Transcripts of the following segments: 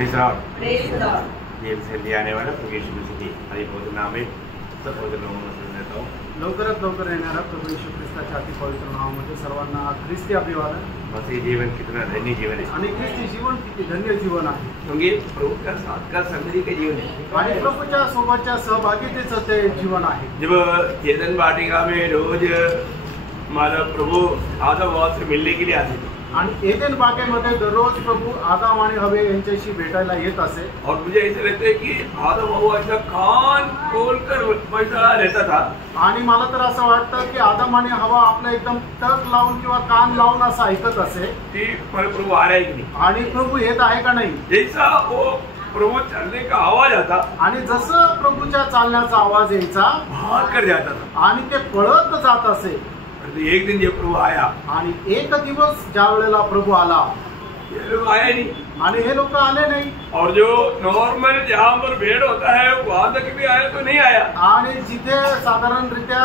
Praise Lord. ये से आने वाला प्रभु यीशु मसीह की हरि पवित्र नाम में सब पवित्र लोगों में देता हूँ। लवकरात लवकर येणाऱ्या प्रभू येशू ख्रिस्ताच्या अति पवित्र नावामध्ये सर्वांना ख्रिस्ती अभिवादन। मसीह जीवन कितना धन्य जीवन है आणि ख्रिस्ती जीवन किती धन्य जीवन आहे, क्योंकि प्रभु का साथ का संगति का जीवन है आणि प्रभूच्या सोबतच्या सहभागितेचं ते जीवन आहे। जब एदन वाटिका में रोज हमारा प्रभु आदम हवा से मिलने के लिए आते थे आणि एदेन बागेमध्ये दररोज प्रभू आदम आणि हवे यांच्याशी भेटायला येत असे। और मुझे ऐसा लगता है कि आदम हवा ऐसा कान खोलकर वैसा रहता था, आणि मला तर असं वाटतं की आदम आणि हवा आपलं एकदम टक लावून किंवा कान लावून असं ऐकत असे कि हमारे प्रभु आ रहा है कि नहीं, आणि प्रभू येत आहे का नाही। जैसा वो प्रभु चलने का आवाज आता आणि जसं प्रभूच्या चालण्याचा आवाज यायचा भाग कर जाता था। आणि ते पळत जात असे। एक दिन जब प्रभु आया आणि एक दिवस ज्या वेळेला प्रभू आला, ये लोग आए नहीं आणि हे लोक आले नाही, और जो नॉर्मल जहाँ पर भेड़ होता है वहां तक भी आया तो नहीं आया। आणि जिथे साधारणरित्या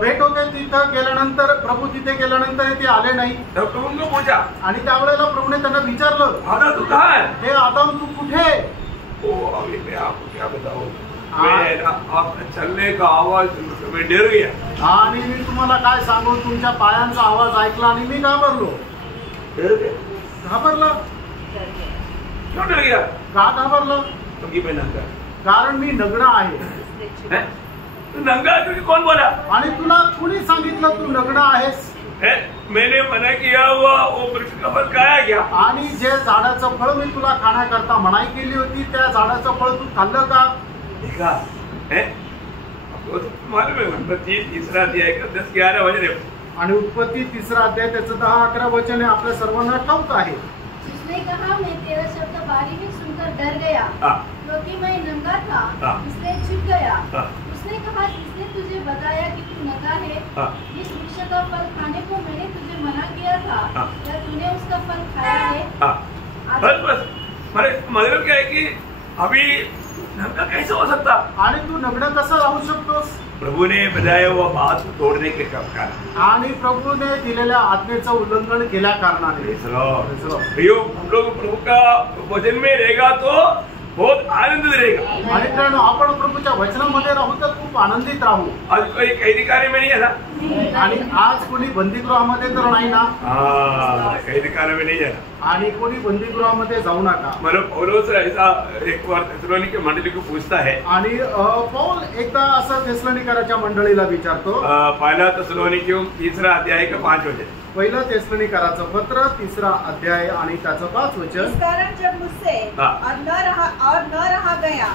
भेट होते तिथं गेल्यानंतर प्रभू तिथे गेल्यानंतर ते आले नाही। तब प्रभु उनको पूछा, आणि त्यावेळेला प्रभूने त्यांना विचारलं, आदम तू कहाँ है? हे आदम तू कुठे? ओ अभी मैं आपको क्या बताऊं, मैं आपका चलने का आवाज मैं डर गया। आणि मी तुम्हाला काय सांगू, तुमच्या पायांचा आवाज ऐकला आणि मी घाबरलो। डर गया? घाबरला? क्यों डर गया? का घाबरला? क्योंकि मैं नंगा, कारण मी नग्न आहे। तू नंगा है क्योंकि कौन बोला? आणि तुला कुणी सांगितलं तू नग्न आहेस? मैंने मना किया हुआ वो वृक्ष का फल खाया गया? आणि जे झाडाचं फळ मी तुला खाण्याकरता मनाई केली होती त्या झाडाचं फळ तू खाल्लं का? देखा है आपको तो मालूम है उत्पत्ति 3 अध्याय का 10-11 वचन है। आणि उत्पत्ति 3 अध्याय त्याचं 10-11 वचन है, आपल्या सर्वांना ठाऊक आहे। उसने कहा मैं तेरा शब्द बारीकी सुनकर डर गया क्योंकि मैं नंगा था इसलिए छिप गया। उसने कहा इसने तुझे बताया कि तू नंगा है, इस वृक्ष का फल खाने को मैंने तुझे मना किया था, क्या तूने उसका फल खाया है? बस मतलब क्या है कि अभी नंगा कैसे हो सकता, आणि तू नग्न कसं राहू शकतोस? प्रभु ने बताया वो बात को तोड़ने के कारण, आणि प्रभूने दिलेल्या आज्ञेचं उल्लंघन केल्या कारणाने। प्रियो, हम लोग प्रभु का वचन में रहेगा तो बहुत आनंद रहेगा। आणि कारण आपण प्रभूच्या वचनामध्ये राहू तर खूप आनंदित राहू। आज कोई कैदी कार्य में नहीं है ना, आणि आज कोणी बंदीगृहामध्ये तर नाही ना। कैदी कार्य में नहीं जाना, आणि कोणी बंदीगृहामध्ये जाऊ नका। मतलब पौलुस ऐसा एक बार थिस्सलुनीके मंडली को पूछता है, आणि पौल एकदा असं थिस्सलुनीकराच्या मंडळीला विचारतो, पहिला थिस्सलुनीके 3 अध्याय का 5 वचन, पहिलं थिस्सलुनीकराचं पत्र 3 अध्याय आणि त्याचं 5 वचन। इस कारण जब मुझसे और न रहा गया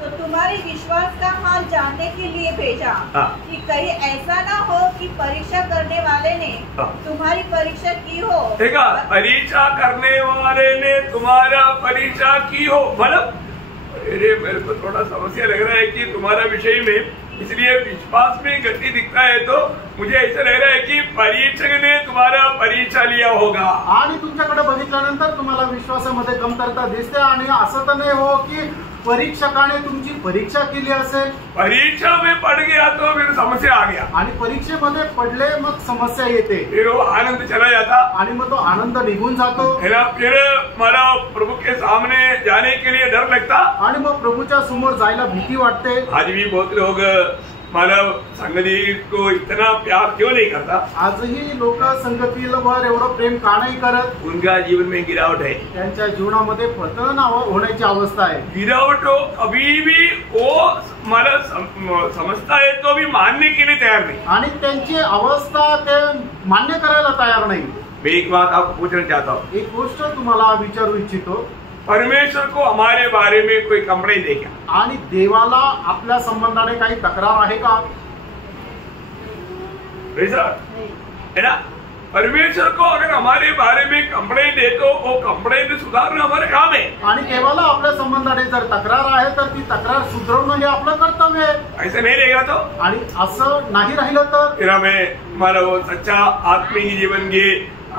तो तुम्हारे विश्वास का हाल जानने के लिए भेजा कि कहीं ऐसा ना हो कि परीक्षा करने वाले ने तुम्हारी परीक्षा की हो। देखा, परीक्षा करने वाले ने तुम्हारा परीक्षा की हो, मतलब मेरे को थोड़ा समस्या लग रहा है कि तुम्हारा विषय में, इसलिए विश्वास में गति दिखता है तो मुझे ऐसा लग रहा है कि परीक्षक ने तुम्हारा परीक्षा लिया होगा। आणि तुमच्याकडे बघितल्यानंतर तुम्हाला विश्वासामध्ये कमतरता दिसते, आणि असं तर नाही हो की परीक्षकाने तुमची परीक्षा केली असेल। परीक्षा में पड़ गया तो फिर समस्या आ गया, आणि परीक्षेमध्ये पडले मग समस्या येते, फिर वो आनंद चला जाता, आणि मग तो आनंद निघून जातो। फिर मला प्रभु के सामने जाने के लिए डर लगता, आणि मग प्रभूच्या समोर जायला भीती वाटते। आज भी बहुत लोग मानव संगति को इतना प्यार क्यों नहीं करता? आजही लोक संगतीवर एवढं प्रेम का नाही करत? उनका जीवन में गिरावट है, त्यांच्या जीवनामध्ये पतन होण्याची अवस्था आहे। गिरावट हो कभी भी वो मला समजता है तो भी मानने के लिए तैयार नहीं, आणि त्यांची अवस्था ते मान्य करायला तयार नाही। मैं एक बात आपको पूछना चाहता हूँ, एक गोष्ट तुम्हाला विचारू इच्छितो, परमेश्वर को हमारे बारे में कोई कंप्लेंट है क्या? आणि देवाला आपल्या संबंधाने काही तक्रार आहे का? है ना, परमेश्वर को अगर हमारे बारे में कंप्लेंट है तो वो कंप्लेंट सुधारना हमारा काम है। आणि देवाला आपल्या संबंधाने जर तक्रार आहे तर ती तक्रार सुधारवणं हे आपलं कर्तव्य आहे। ऐसा नहीं रहेगा तो, आणि असं नाही राहिलं तर फिर हमें हमारा वो सच्चा आत्मिक जीवन के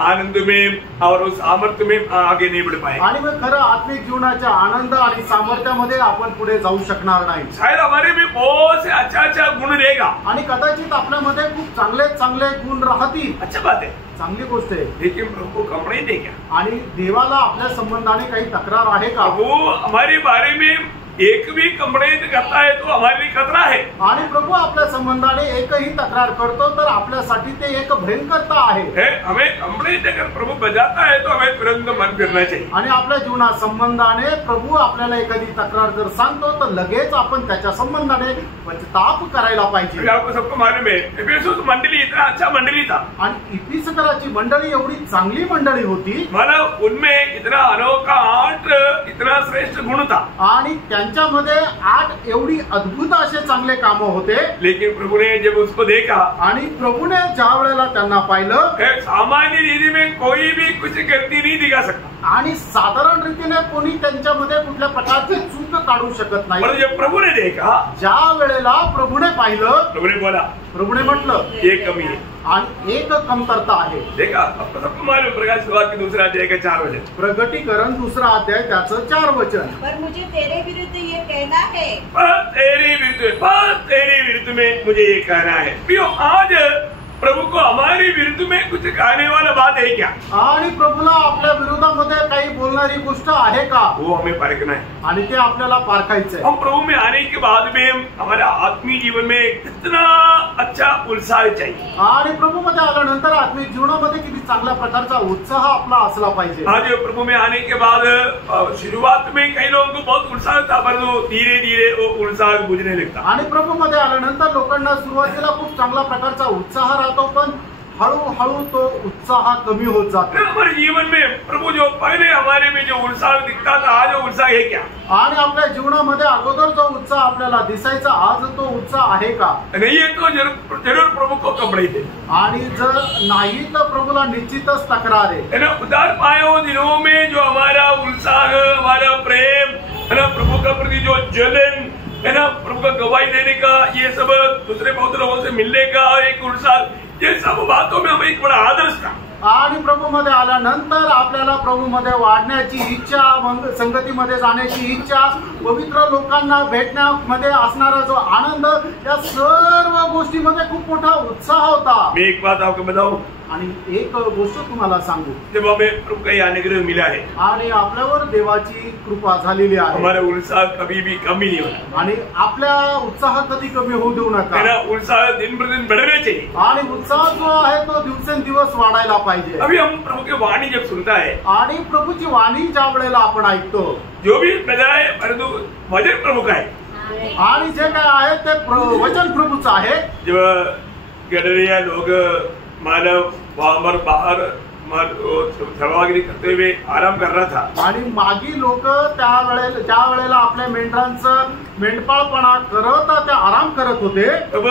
आनंद में और उस सामर्थ्य में आगे नहीं बढ़ पाए। आणि मग खरं आत्मिक जीवनाच्या आनंद आणि सामर्थ्यामध्ये आपण पुढे जाऊ शकणार नाही। शायद हमारे में बहुत से अच्छा गुण रहेगा आणि कदाचित आपल्यामध्ये खूप चांगले गुण राहतील। अच्छा बात है, चांगली गोष्ट आहे, लेकिन प्रभु को कंप्लेंट है क्या? आणि देवाला आपल्या संबंधाने काही तक्रार आहे का? वो हमारे बारे में एक भी कंप्लेंट करता है तो हमारे लिए खतरा है। आणि प्रभू आपल्या संबंधाने एकही तक्रार करतो तर आपल्यासाठी ते एक भयंकरता आहे। हमें कंप्लेंट अगर प्रभु बजाता है तो हमें तुरंत मन फिरना चाहिए। आणि आपल्या जीवना संबंधाने प्रभू आपल्याला एखादी तक्रार जर सांगतो तर लगेच आपण त्याच्या संबंधाने पश्चाताप करायला पाहिजे। आपको सबको मालूम है एफेसुस मंडली इतना अच्छा मंडली था, आणि इफिसकराची मंडळी एवढी चांगली मंडळी होती, मतलब उनमें इतना अनोखा आठ इतना श्रेष्ठ गुण था, आणि त्यांच्यामध्ये 8 एवढी अद्भुत असे चांगले काम होते। लेकिन प्रभु ने जब उसको देखा, आणि प्रभूने ज्या वेळेला त्यांना पाहिलं, सामान्य रीति में कोई भी कुछ गलती नहीं दिखा सकता, आणि साधारण रीतीने कोणी त्यांच्यामध्ये कुठल्या प्रकारची चूक काढू शकत नाही। और जब प्रभु ने देखा, ज्या वेळेला प्रभूने पाहिलं, प्रभु ने बोला प्रभूने म्हटलं ये कमी है, आणि एक कमतरता आहे। देखा आपको सबको मालूम प्रकाश सुवार्ता के दूसरा अध्याय के 4 वचन, प्रगटीकरण 2 अध्याय त्याचं 4 वचन। पर मुझे तेरे विरुद्ध ये कहना है, पर तेरे विरुद्ध में मुझे ये कहना है। प्रियो, आज प्रभु को हमारे विरुद्ध में कुछ कहने वाला बात है क्या? आणि प्रभूला आपल्या विरोधामध्ये काही बोलणारी गोष्ट आहे का? वो हमें परखना है, आणि ते आपल्याला पारखायचंय। हम प्रभु में आने के बाद में हमारे आत्मीय जीवन में कितना अच्छा उत्साह चाहिए। आणि प्रभू मध्ये आल्यानंतर आत्मिक जीवनामध्ये किती चांगल्या प्रकारचा उत्साह आपला असला पाहिजे। आज प्रभु में आने के बाद शुरुआत में कई लोगों को बहुत उत्साह था, पर धीरे धीरे वो उत्साह बुझने लगता। आणि प्रभू मध्ये आल्यानंतर लोकांना सुरुवातीला खूप चांगला प्रकारचा उत्साह राहतो, पण हळूहळू तो उत्साह कमी होत जातो। हमारे जीवन में प्रभु जो पहले हमारे में जो उत्साह दिखता था, आज वो उत्साह है क्या? आणि आपल्या जीवनामध्ये अगोदर जो उत्साह आपल्याला दिसायचा, आज तो उत्साह आहे का? नहीं है तो जरूर प्रभु को कंप्लेंट है। आणि जर नाही तर प्रभूला निश्चितच तक्रार आहे। उद्धार पाए हुए दिनों में जो हमारा उत्साह, हमारा प्रेम है ना, प्रभु का प्रति जो जलन है ना, प्रभु का गवाही देने का, ये सब दूसरे बहुत लोगों से मिलने का एक उत्साह, ये सब बातों में हमें एक बड़ा आदर्श था। आणि प्रभू मध्ये आल्यानंतर आपल्याला प्रभू मध्ये वाढण्याची इच्छा, संगतीमध्ये जाण्याची इच्छा, पवित्र लोकांना भेटण्यामध्ये असणारा जो आनंद, या सर्व गोष्टीमध्ये खूप मोठा उत्साह होता। मैं एक बात आपको बताऊं, आणि एक गोष्ट तुम्हाला सांगू, जब हमें प्रभु का अनुग्रह मिला है आणि आपल्यावर देवाची कृपा झालेली आहे, हमारा उत्साह कभी भी कमी नहीं होता। आणि आपल्या उत्साह कधी कमी होऊ देऊ नका। उत्साह दिन प्रतिदिन बढ़ने चाहिए, आणि उत्साह जो आहे तो दिवसेंदिवस वाढायला पाहिजे। अभी हम प्रभु की वाणी जब सुनता है, आणि प्रभूची वाणी ज्या वेळेला आपण ऐकतो, जो भी बजाय परंतु वचन प्रभु का है, आणि जे काय आहे ते वचन प्रभूचं आहे। जब गडरिया लोग मानव वहां पर बाहर सेवागिरी करते हुए आराम कर रहा था, आणि मागी लोक ज्या वेळेला आपल्या मेंढरांचं मेंढपाळपणा करत ते आराम करत होते, तब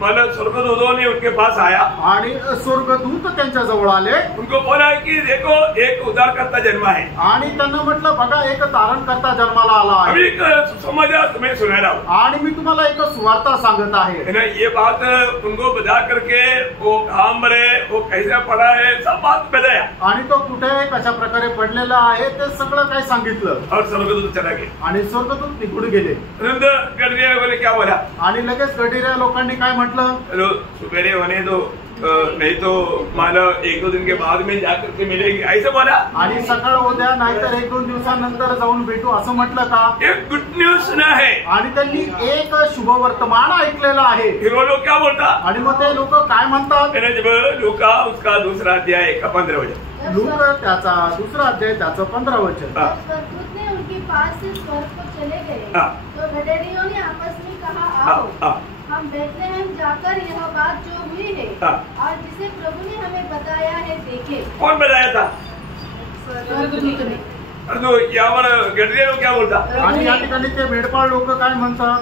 मानव स्वर्गदूतों ने उनके पास आया, आणि स्वर्गदूत त्यांच्या जवळ आले, उनको बोला कि देखो एक उद्धारकर्ता जन्मा है, आणि त्यांना म्हटलं बघा एक तारणकर्ता जन्माला आला आहे। अभी एक सुसमाचार तुम्हें सुना रहा हूं, आणि मी तुम्हाला एक सुवार्ता सांगत आहे। ना ये बात उनको बजा करके वो कहाँ मरे, वो कैसे पड़ा है, सब बात बताया, आणि तो कुठे कशा प्रकारे पडलेला आहे ते सगळं काय सांगितलं, और स्वर्गदूत चला गए। आणि स्वर्गदूत निघून गेले। गडरिया बोले क्या बोला, आणि लगेच गडिऱ्या लोकांनी काय म्हटलं, चलो सुबेरे होने दो, नहीं तो मानव 1-2 दिन के बाद में जाकर के मिलेगी, ऐसे बोला। आणि सकाळ उद्या नाहीतर 1-2 दिवसानंतर जाऊन भेटू असं म्हटलं का? एक गुड न्यूज सुना है, आणि त्यांनी एक शुभ वर्तमान ऐकलेलं आहे। फिर वो लोग क्या बोलता, आणि मग ते लोक काय म्हणतात, जब लूका उसका दूसरा अध्याय का 15 वचन, लूक त्याचा 2 अध्याय त्याचं 15 वचन। स्वर्गदूत ने उनके पास से स्वर्ग को चले गए, तो गडरियों ने आपस में कहा, आओ हम बेथलेहम जाकर यह बात जो हुई है और जिसे प्रभु ने हमें बताया है देखे। कौन बताया था? स्वर्गदूत ने। अरे तो यावर गडरिया लोग क्या बोलता, आणि या ठिकाणी ते मेंढपाळ लोक काय म्हणतात,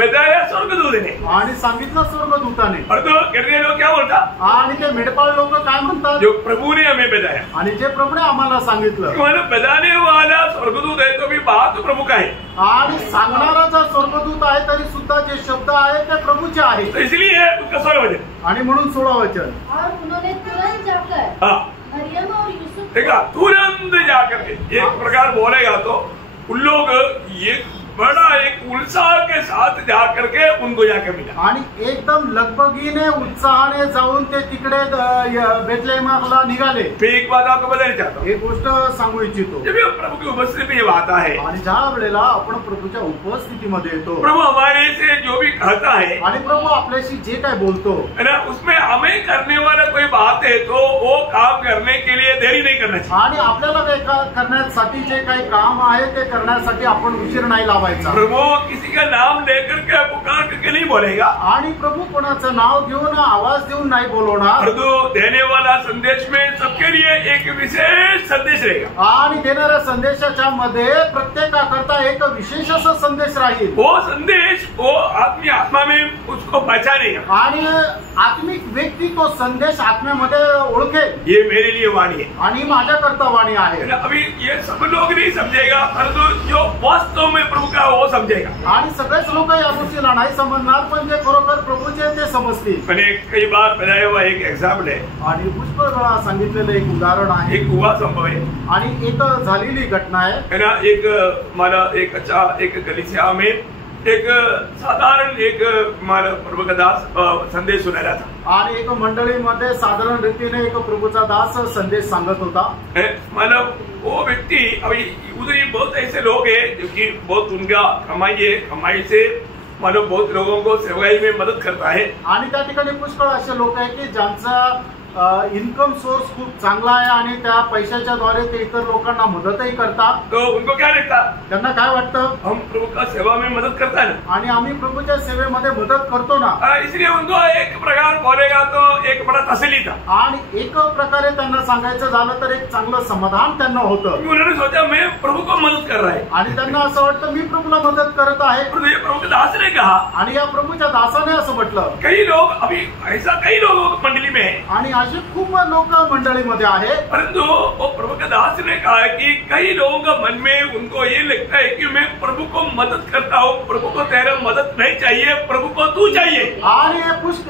बताया स्वर्गदूत ने आणि सांगितलं स्वर्गदूताने. और तो कहते लोग क्या बोलता, आणि ते मेंढपाळ लोक काय म्हणतात, जो प्रभु ने हमें बताया. आणि जे प्रभूने आम्हाला सांगितलं. तुम्हाला बताने वाला स्वर्गदूत है तो भी बात तो प्रभु का है. आणि सांगणारा जर स्वर्गदूत आहे तरी सुद्धा जे शब्द आहेत ते प्रभूचे आहेत. तो इसलिए उसका 16 वचन. आणि म्हणून 16 वचन. और उन्होंने तुरंत जाकर हाँ मरियम और यूसुफ देखा, तुरंत जाकर के एक प्रकार बोलेगा तो उन लोग ये बड़ा एक उत्साह के साथ जाकर के उनको जाकर मिला. आणि एकदम लगबगीने उत्साहाने जाऊन ते तिकडे बेथलेहमला निघाले. मैं एक बात आपको बताना चाहता हूँ. एक गोष्ट सांगू इच्छितो. जब हम प्रभु की उपस्थिति में आता है, आणि ज्या वेळेला आपण प्रभूच्या उपस्थितीमध्ये येतो, प्रभु हमारे से जो भी कहता है आणि प्रभू आपल्याशी जे काय बोलतो है ना, उसमें हमें करने वाला कोई बात है तो वो काम करने के लिए देरी नहीं करना चाहिए. आणि आपल्याला काही करण्यासाठी जे काही काम आहे ते करण्यासाठी आपण उशीर नाही लावायचा. प्रभु किसी का नाम लेकर के पुकार करके नहीं बोलेगा. आणि प्रभू कोणाचं नाव घेऊन आवाज देऊन नाही बोलवणार. प्रभु देने वाला संदेश में सबके लिए एक विशेष संदेश रहेगा. आणि देणाऱ्या संदेशाच्या मध्ये प्रत्येकाकरता एक विशेष असा संदेश राहील. वो संदेश वो अपनी आत्मा में उसको पहचानेगा. आणि आत्मिक व्यक्ती तो संदेश आत्म्यामध्ये ओळखेल. ये मेरे लिए वाणी है. आणि माझ्याकरता वाणी आहे. अभी ये सब लोग नहीं समझेगा, परंतु जो वास्तव में प्रभु का वो समझेगा. आणि सगळेच लोक या गोष्टीला नाही समजणार, पण जे खरोखर प्रभूचे ते समजतील. मैंने कई बार बताया हुआ एक एग्जाम्पल है. आणि पुष्कळ वेळा सांगितलेलं एक उदाहरण आहे. एक हुआ संभव है आणि एक झालेली घटना आहे ना. एक हमारा एक अच्छा एक कलीसिया में एक साधारण एक हमारा प्रभु का दास संदेश सुना रहा था. आणि एक मंडळीमध्ये साधारण रीतीने एक प्रभूचा दास संदेश सांगत होता. मतलब वो व्यक्ति अभी उधर बहुत ऐसे लोग हैं जो कि बहुत उनका कमाई से मतलब बहुत लोगों को सेवाई में मदद करता है. आणि त्या ठिकाणी पुष्कळ असे लोक आहेत की ज्यांचा इन्कम सोर्स खूप चांगला आहे आणि त्या पैशाच्या द्वारे ते इतर लोकांना मदतही करतात. तो उनको क्या लगता, त्यांना काय वाटतं, हम प्रभु का सेवा में मदद करता है ना, आणि आम्ही प्रभूच्या सेवेमध्ये मदत करतो ना. इसलिए उनको एक प्रकार बोलेगा तो एक बड़ा तसली था. आणि एक प्रकारे त्यांना सांगायचं झालं तर एक चांगलं समाधान त्यांना होतं. उन्होंने सोचा मैं प्रभु को मदद कर रहा है. आणि त्यांना असं वाटतं मी प्रभूला मदत करत आहे. प्रभु के दास ने कहा, आणि या प्रभूच्या दासाने असं म्हटलं, कई लोग अभी ऐसा कई लोगों मंडली में है. आणि असे खूप लोक मंडळीमध्ये आहे. परंतु वो प्रभु के दास ने कहा कि कई लोगों का मन में उनको ये लगता है कि मैं प्रभु को मदद करता हूँ, प्रभु को तेरा मदद नहीं चाहिए, प्रभु को तू चाहिए. आणि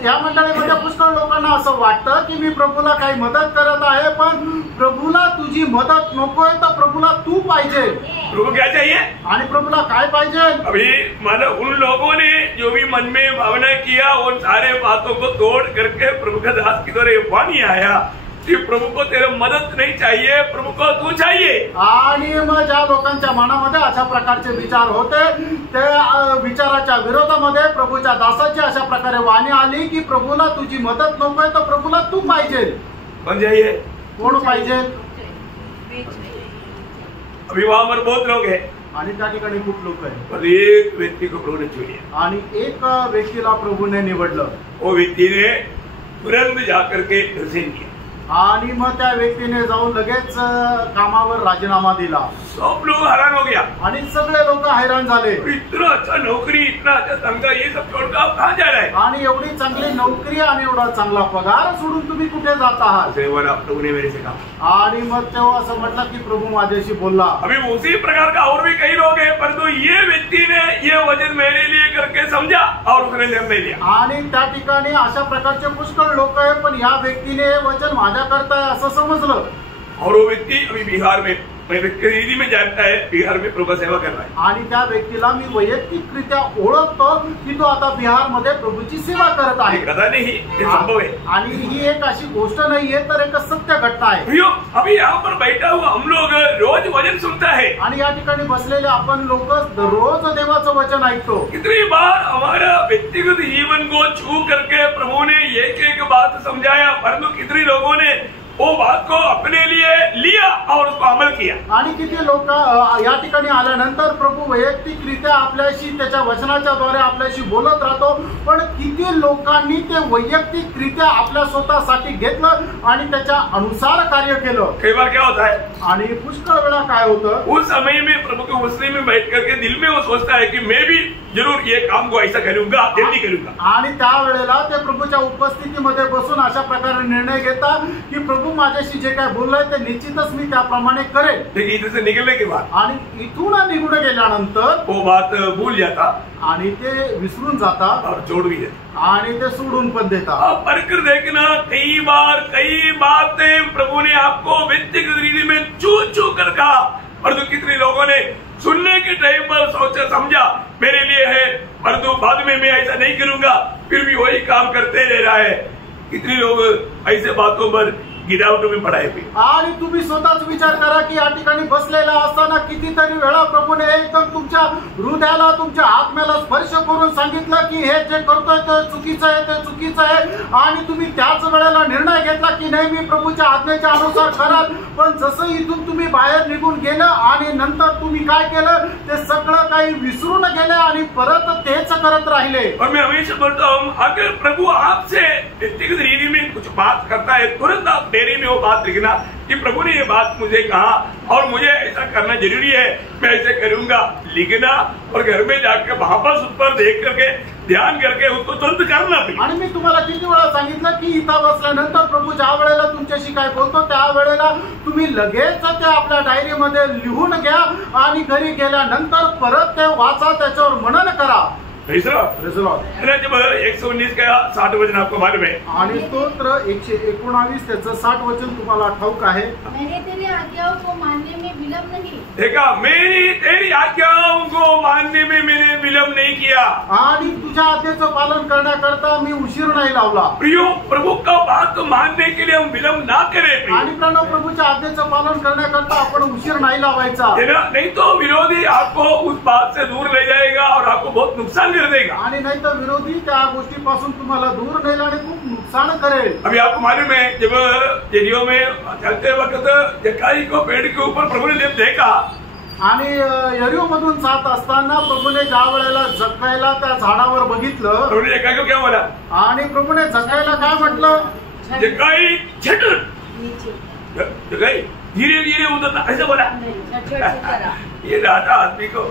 या मंडळीमध्ये पुष्कळ लोकांना असं वाटतं की मी प्रभूला काही मदत करत आहे, पण प्रभूला तुझी मदत नकोय, तर प्रभूला तू पाहिजे. प्रभु क्या चाहिए, आणि प्रभूला काय पाहिजे. अभी मतलब उन लोगों ने जो भी मन में भावना किया उन सारे बातों को तोड़ करके प्रभु के दास की तरह वाणी आया कि प्रभु को तेरा मदत नहीं चाहिए, प्रभु को तू चाहिए. आणि मग ज्या लोकांच्या मनामध्ये अशा प्रकारचे विचार होते त्या विचाराच्या विरोधामध्ये प्रभूच्या दासाची अशा प्रकारे वाणी आली की प्रभूला तुझी मदत नकोय, तर प्रभूला तू पाहिजे. कौन चाहिए, कोण पाहिजे. अभी वहां पर बहुत लोग हैं आणि त्या ठिकाणी खूप लोक आहेत. और एक व्यक्ति को प्रभु ने चुना. आणि एक व्यक्तीला प्रभूने निवडलं. वो व्यक्ति ने तुरंत जाकर के रिजाइन किया. आणि मग त्या व्यक्तीने जाऊन लगेच कामावर राजीनामा दिला. सब लोग हैरान हो गया. आणि सगळे लोक हैरान झाले. इतना अच्छा नौकरी, इतना अच्छा धंधा, ये सब छोड़कर आप कहाँ जा रहे हैं. आणि एवढी चांगली नोकरी आणि एवढा चांगला पगार सोडून तुम्ही कुठे जात आहात. प्रभु ने मेरे से कहा. आणि मग तेव्हा असं म्हटलं की प्रभू माझ्याशी बोलला. अभी उसी प्रकार का और भी कई लोग हैं, परंतु ये व्यक्ति ने ये वचन मेरे लिए करके समझा और उसने निर्णय लिया. आणि त्या ठिकाणी अशा प्रकारचे पुष्कळ लोक आहेत, पण या व्यक्तीने वचन माझ्या करताय असं समजलं. और वो व्यक्ति अभी बिहार में खरीदी में जाता है, बिहार में प्रभु सेवा कर रहा है. आणि त्या व्यक्तीला मी वैयक्तिकरित्या ओळखतो की तो आता बिहार मध्ये प्रभूची सेवा करत आहे. कथा नहीं, ये संभव है. आणि ही एक अशी गोष्ट नाहीये, तर एक सत्य घटना आहे. भैया अभी यहाँ पर बैठा हुआ हम लोग रोज वचन सुनता है. आणि या ठिकाणी बसलेले आपण लोक रोज देवाचं वचन ऐकतो. कितनी बार हमारा व्यक्तिगत जीवन को छू करके प्रभु ने एक एक बात समझाया, परंतु कितने लोगों ने वो बात को अपने लिए लिया और उसको अमल किया। आणि किती लोक या ठिकाणी आल्यानंतर प्रभू वैयक्तिकरित्या आपल्याशी त्याच्या वचनाच्या द्वारे आपल्याशी बोलत राहतो, पण किती लोकांनी ते वैयक्तिकरित्या आपल्या स्वतःसाठी घेतलं आणि त्याच्या अनुसार कार्य केलं। कई बार क्या होता है, आणि पुष्कळ वेळा काय होतं, उस समय में प्रभु के वचने में बैठ करके दिल में वो सोचता है कि मैं भी जरूर ये काम को ऐसा करूंगा, जल्दी करूंगा। आणि त्यावेळेला ते प्रभूच्या उपस्थितीमध्ये बसून अशा प्रकारे निर्णय घेतात की प्रभू माझ्याशी जे काय बोललाय ते निश्चितच मी त्याप्रमाणे करेल। लेकिन इधर से निकलने के बाद आणि इथून निघून गेल्यानंतर वो बात भूल जाता आणि ते विसरून जातात और छोड़ भी देता आणि ते सोडून पण देतात। आप पढ़कर देखना, कई बातें प्रभु ने आपको व्यक्तिगत रीति में छू छू कर कहा, परंतु कितने लोगों ने सुनने के टाइम पर सोचा समझा मेरे लिए है, परंतु बाद में मैं ऐसा नहीं करूंगा, फिर भी वही काम करते रह रहा है। कितने लोग ऐसे बातों पर गिरावट में पडाय। आणि तुम्ही स्वतःच विचार करा की या ठिकाणी बसलेला असताना कितीतरी वेळा प्रभूने एकदम तुमच्या हृदयाला, तुमच्या आत्म्याला स्पर्श करून सांगितलं की हे जे करतोय ते चुकीचं आहे, ते चुकीचं आहे, आणि तुम्ही त्याच वेळेला निर्णय घेतला की नाही मी प्रभूच्या आज्ञेच्या अनुसार कराल, पण जसं इथून तुम्ही बाहेर निघून गेलं आणि नंतर तुम्ही काय केलं ते सगळं काही विसरून गेले आणि परत तेच करत राहिले। और मैं हमेशा बोलता हूँ, अगर प्रभु आपसे व्यक्तिगत रीति में कुछ बात करता है, तुरंत आप डेयरी में वो बात लिखना कि प्रभु ने ये बात मुझे कहा और मुझे ऐसा करना जरूरी है, मैं ऐसे करूंगा, लिखना और घर में जाकर वापस उस पर देख करके ध्यान करके उसको तुरंत करना। आणि मी तुम्हाला किती वेळा सांगितलं की इथं बसल्यानंतर प्रभू ज्या वेळेला तुमच्याशी काय बोलतो त्या वेळेला तुम्ही लगेच ते आपल्या डायरीमध्ये लिहून घ्या आणि घरी गेल्यानंतर परत ते वाचा, त्याच्यावर मनन करा। जब 119 का 60 वचन आपको मालूम है, आणि स्तोत्र 119 त्याचं 60 वचन तुम्हाला ठाऊक आहे। मैंने तेरी आज्ञाओं को मानने में विलंब नहीं, देखा मेरी तेरी आज्ञाओं को मानने में मैंने विलंब नहीं किया, आणि तुझ्या आज्ञेचं पालन करण्याकरता मी उशीर नाही लावला। प्रियो, प्रभु का बात मानने के लिए हम विलंब ना करें, आणि प्रभूच्या आज्ञेचं पालन करण्याकरता आपण उशीर नहीं लावायचा, नहीं तो विरोधी आपको उस बात से दूर ले जाएगा और आपको बहुत नुकसान कर देगा। आणि नाही तर विरोधी त्या गोष्टीपासून तुम्हाला दूर नेईल आणि खूप नुकसान करेल। अभी आपको मालूम है, जब जेरियो में चलते वक्त जक्कई को पेड़ के ऊपर प्रभु ने जब देखा, आणि यरीहो मधून जात असताना प्रभूने ज्या वेळेला जक्कईला त्या झाडावर बघितलं, प्रभुने जक्कई को क्या बोला, आणि प्रभूने जक्कईला काय म्हटलं, जक्कई झट, जक्कई धीरे धीरे उतरना, ऐसा बोला। ये राजा आदमी को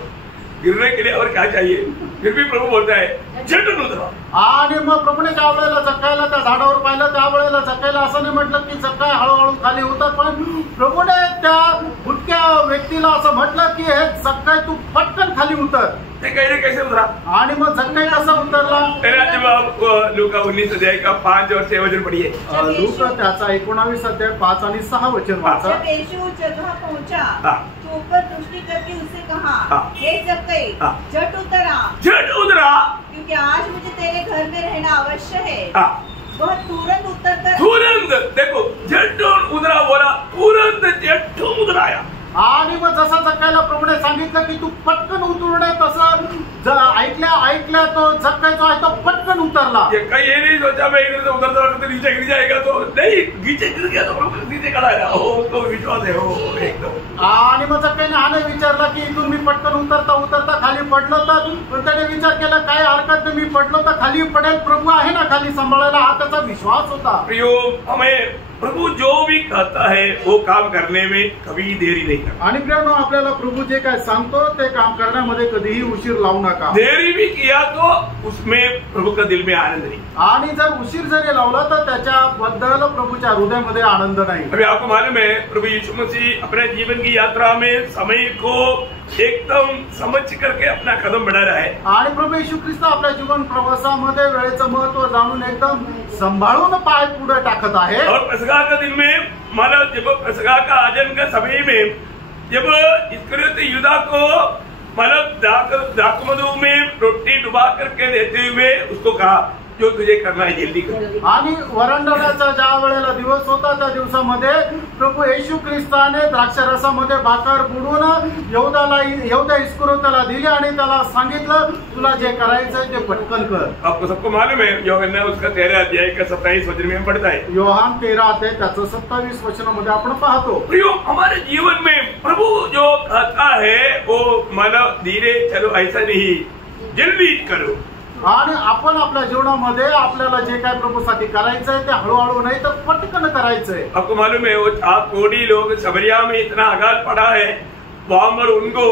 गिरने के लिए और क्या चाहिए, फिर भी प्रभु बोलता है झटून उतरा। आणि मग प्रभूने ज्या वेळेला जक्कईला त्या झाडावर पाहिलं त्या वेळेला जक्कईला असं नाही म्हटलं की जक्कई हळूहळू खाली उतर, पण प्रभूने त्या भुटक्या व्यक्तीला असं म्हटलं की हे जक्कई तू पटकन खाली उतर। ते कहने कैसे उतरा, आणि मग जक्कई कसा उतरला, जब आप लूका 19 अध्याय का 5 और 6 वचन पढ़िए। लूका त्याचा 19 अध्याय 5 आणि 6 वचन वाचा। जब यीशु उस जगह पहुंचा तो ऊपर दृष्टि करके उससे कहा, हे जक्कई झट उतरा, क्योंकि आज मुझे तेरे घर में रहना अवश्य है। वह तुरंत उतरकर, तुरंत देखो झटून उतरा बोला, तुरंत झटून उतराया। आणि मग जसं जक्कईला प्रभूने सांगितलं की तू पटकन उतरू नये, तसं ऐकल्या तो जक्कई जो आहे तो पटकन उतरला। जक्कई ये नहीं सोचा मैं इधर से उतरता तो नीचे गिर जाएगा, तो नहीं, नीचे गिर गया तो प्रभु नीचे खड़ा है, तो विश्वास है वो एकदम। आणि मग जक्कईने हा नाही विचारला की इथून मी पटकन उतरता खाली पडलो तर, पण त्याने विचार केला काय हरकत नाही, मी पडलो तर खाली पडेल, प्रभू आहे ना खाली सांभाळायला, हा त्याचा विश्वास होता। प्रियो, हमें प्रभु जो भी कहता है वो काम करने में कभी देरी नहीं करता। आणि प्रियानो, आपल्याला प्रभू जे काय सांगतो ते काम करण्यामध्ये कधीही उशीर लावू नका। देरी भी किया तो उसमें प्रभु का दिल में आनंद नहीं, आणि जर उशीर जरी लावला तर त्याच्याबद्दल प्रभूच्या हृदयामध्ये आनंद नाही। अभी आपको मालूम है, प्रभु यीशु मसीह अपने जीवन की यात्रा में समय को एकदम समझ करके अपना कदम बढ़ा रहा है। आणि प्रभू येशू ख्रिस्त आपल्या जीवन प्रवासामध्ये वेळेचं महत्व जाणून एकदम संभाळून पाय पुढे टाकत आहे। और पेसगा का दिन में, मतलब जब पेसगा का आयोजन का समय में, जब इस्करियोती यूदा को मतलब दाखमधु में रोटी डुबा करके देते हुए उसको कहा जो तुझे करना है जल्दी कर। आणि वरंडण्याचा ज्या वेळेला दिवस होता त्या दिवसामध्ये प्रभू येशू ख्रिस्ताने द्राक्षरसामध्ये भाकर बुडवून यहूदा इस्करियोताला दिली आणि त्याला सांगितलं तुला जे करायचंय ते पटकन कर। आपको सबको मालूम है यूहन्ना उसका 13 अध्याय का 27 वचन में पढ़ता है। योहान 13 अध्याय त्याचं 27 वचनामध्ये आपण पाहतो। प्रियो हमारे जीवन में प्रभु जो कहता है वो मानो धीरे चलो ऐसा नहीं जल्दी करो। आणि आपण आपल्या जीवनामध्ये आपल्याला जे काय प्रभूसाठी करायचंय ते हळूहळू नाही तर पटकन करायचंय। आपको मालूम है वो 4 कोढ़ी लोग समरिया में इतना अकाल पड़ा है, वहां पर उनको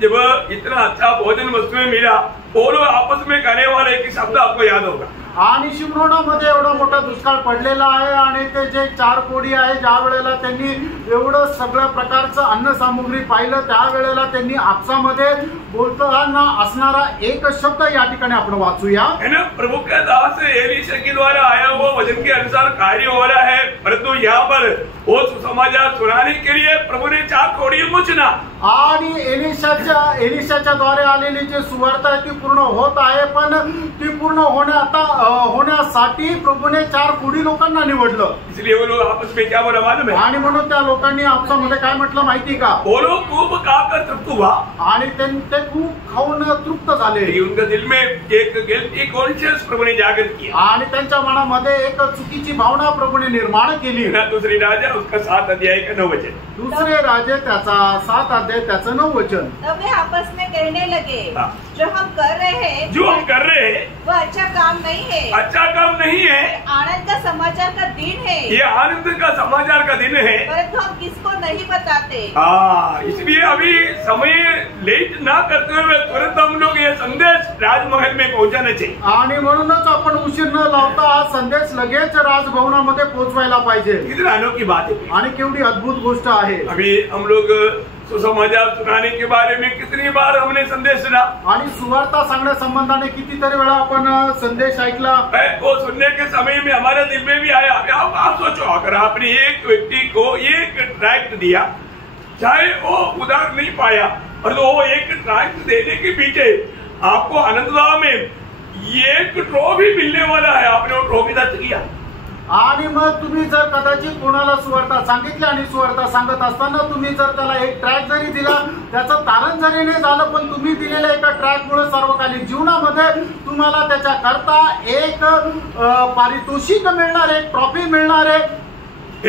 जब इतना अच्छा भोजन वस्तुएं मिला वो लोग आपस में कहने वाले एक शब्द आपको याद होगा। आणि शिमरोनामध्ये एवढा मोठा दुष्काळ पडलेला आहे आणि ते जे 4 कोढी आहे ज्या वेळेला त्यांनी एवढं सगळ्या प्रकारचं अन्न सामुग्री पाहिलं त्यावेळेला त्यांनी आपसामध्ये बोलताना असणारा एक शब्द या ठिकाणी आपण वाचूया। है ना, प्रभु के दास एलीशा के द्वारा आया हुआ वचन के अनुसार कार्य हो रहा है, परंतु यहाँ पर वो सुसमाचार सुनाने के लिए प्रभु ने 4 कोढ़ियों को चुना। आणि एलिशाच्या द्वारे आलेली जी सुवार्ता आहे ती पूर्ण होत आहे, पण ती पूर्ण होण्यासाठी प्रभूने 4 कोढी लोकांना निवडलं। इसलिए वो लोग आपस में क्या बोला मालूम है? आणि म्हणून त्या लोकांनी आपसामध्ये काय म्हटलं माहिती का? वो लोग खूब खाकर तृप्त हुआ आणि ते खूप खाऊन तृप्त झाले। उनके दिल में एक गिल्टी कॉन्शियस प्रभु ने जागृत किया आणि त्यांच्या मनामध्ये एक चुकीची भावना प्रभूने निर्माण केली। दूसरी राजा उसका 7 अध्याय का 9 वचन। दूसरे राजे त्याचा 7 अध्याय त्याचं 9 वचन। तब वे आपस में कहने लगे जो हम कर रहे हैं वो अच्छा काम नहीं है, अच्छा काम नहीं है, आनंद का समाचार का दिन है, ये आनंद का समाचार का दिन है, परंतु हम किसको नहीं बताते। इसलिए अभी समय लेट ना करते हुए तुरंत हम लोग ये संदेश राजमहल में पहुंचाना चाहिए। आणि म्हणूनच आपण उशीर न लावता हा संदेश लगेच राजभवनामध्ये पोहोचवायला पाहिजे। कितनी अनोखी बात है आणि केवढी अद्भुत गोष्ट आहे। अभी हम लोग सुसमाचार सुनाने के बारे में कितनी बार हमने संदेश सुना आणि सुवार्ता सांगण्या संबंधाने कितीतरी वेळा आपण संदेश ऐकला। वो सुनने के समय में हमारे दिल में भी आया। आप सोचो अगर आपने एक व्यक्ति को एक ट्रैक्ट दिया, चाहे वो उधार नहीं पाया, और तो वो एक ट्रैक्ट देने के पीछे आपको आनंददायक में एक ट्रॉफी मिलने वाला है, आपने वो ट्रॉफी दत्त किया। आणि मग तुम्ही जर कदाचित कोणाला सुवार्ता सांगितली आणि सुवार्ता सांगत असताना तुम्ही जर त्याला एक ट्रॅक जरी दिला, त्याचं तारण जरी नाही झालं, पण तुम्ही दिलेल्या एका ट्रॅकमुळे सार्वकालिक जीवनामध्ये तुम्हाला त्याच्या करता एक पारितोषिक मिळणार, एक ट्रॉफी मिळणार आहे,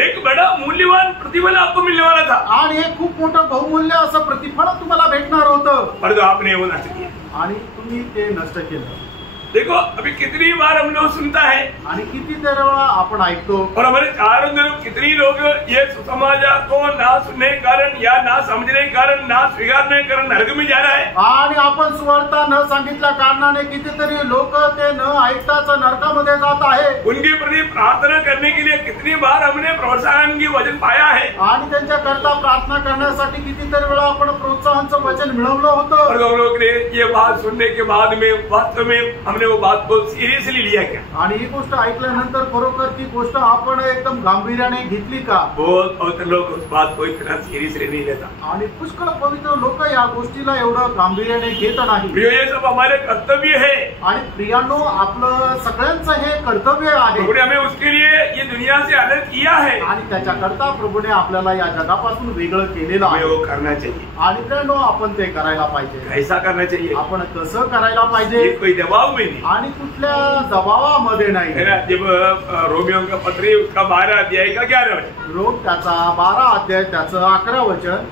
एक बड़ा मूल्यवान प्रतिफल आपको मिलने वाला था आणि एक खूप मोठं बहुमूल्य असं प्रतिफळ तुम्हाला भेटणार होतं, परंतु आपने वो नष्ट किया आणि तुम्ही ते नष्ट केलं। देखो अभी कितनी बार हम लोग सुनता है आणि किती वेळा आपण ऐकतो, और हमारे चारों तरफ कितनी लोग ये सुसमाचार को ना सुनने के कारण या ना समझने के कारण, ना स्वीकारने के कारण नरक में जा रहा है। आणि आपण सुवार्ता न सांगितल्या कारणाने कितीतरी लोक ते न ऐकताच नरकामध्ये जात आहे। उनके प्रति प्रार्थना करने के लिए कितनी बार हमने प्रोत्साहन की वचन पाया है, आणि त्यांच्या करता प्रार्थना करण्यासाठी कितीतरी वेळा आपण प्रोत्साहनाचं वचन मिळवलं होतं। और हम लोग ने ये बात सुनने के बाद में वास्तव में हमने वो बात को सीरियसली लिया क्या? आणि ही गोष्ट ऐकल्यानंतर खरोखर ती गोष्ट आपण एकदम गांभीर्याने घेतली का? बहुत पवित्र लोग उस बात को इतना सीरियसली नहीं लेता। आणि पुष्कळ पवित्र लोक या गोष्टीला एवढं गांभीर्याने घेत नाही। प्रियो ये सब हमारे कर्तव्य है, आणि प्रियानो आपलं सगळ्यांचं हे कर्तव्य आहे। प्रभु ने हमें उसके लिए ये दुनिया से अलग किया है, आणि त्याच्याकरता प्रभूने आपल्याला या जगापासून वेगळं केलेलं हमें आहे, वो करना चाहिए। आणि त्यानो आपण ते करायला पाहिजे। कैसा करना चाहिए? आपण कसं करायला पाहिजे? ये कोई दबाव में नहीं, आणि कुठल्या दबावामध्ये नाही। जब रोमियो का पत्री उसका 12 अध्याय का 11 वचन, रोम त्याचा 12 अध्याय त्याचं 11 वचन,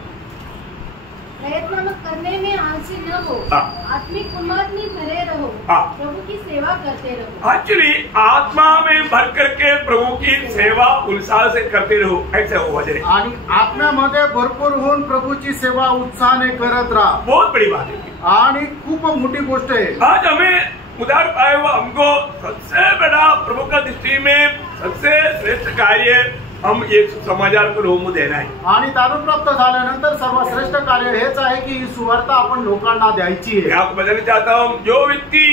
प्रयत्न करने में आलसी न हो, आत्मिक उन्माद में भरे रहो, प्रभु की सेवा करते रहो। एक्चुअली आत्मा में भर करके प्रभु की सेवा उत्साह से करते रहो, ऐसे हो वजह। आणि आत्म्यामध्ये भरपूर होऊन प्रभूची सेवा उत्साहाने करत राहा। बहुत बड़ी बात है आणि खूप मोठी गोष्ट आहे। आज हमें उधार पाए हुआ हमको सबसे बड़ा प्रभु का दृष्टि में सबसे श्रेष्ठ कार्य हम ये समाचार को लोगों को देना है। आणि दारू प्राप्त झाल्यानंतर सर्वश्रेष्ठ कार्य हेच आहे की ही सुवार्ता आपण लोकांना द्यायची आहे। मैं आपको बताना चाहता हूँ, जो व्यक्ति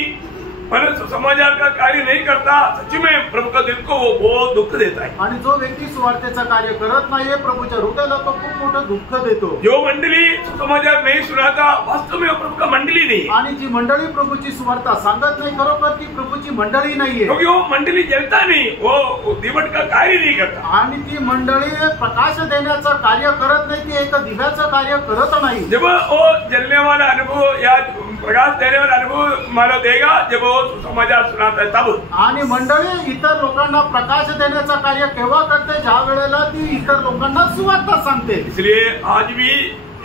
मतलब सुसमाचार का कार्य नहीं करता, सच में प्रभु का दिल को वो बहुत दुख देता है। आणि जो व्यक्ती सुवार्तेचं कार्य करत नाहीये प्रभूच्या हृदयाला तो खूप मोठं दुःख देतो। जो मंडली सुसमाचार नहीं सुनाता वास्तव में वो प्रभु का मंडली नहीं है। आणि जी मंडळी प्रभूची सुवार्ता सांगत नाही खरोखर ती प्रभूची मंडळी नाहीये, क्योंकि वो मंडली जलता नहीं, वो दीवट का कार्य नहीं करता। आणि ती मंडळी प्रकाश देण्याचं कार्य करत नाही, ती एक दिव्याचं कार्य करत नाही। जब वो जलने वाला अनुभव या प्रकाश देने वाला अनुभव मानो देगा जब वो सुसमाचार सुनाता है तब। आणि मंडळी इतर लोकांना प्रकाश देण्याचं कार्य केव्हा करते, ज्या वेळेला ती इतर लोकांना सुवार्ता सांगते। इसलिए आज भी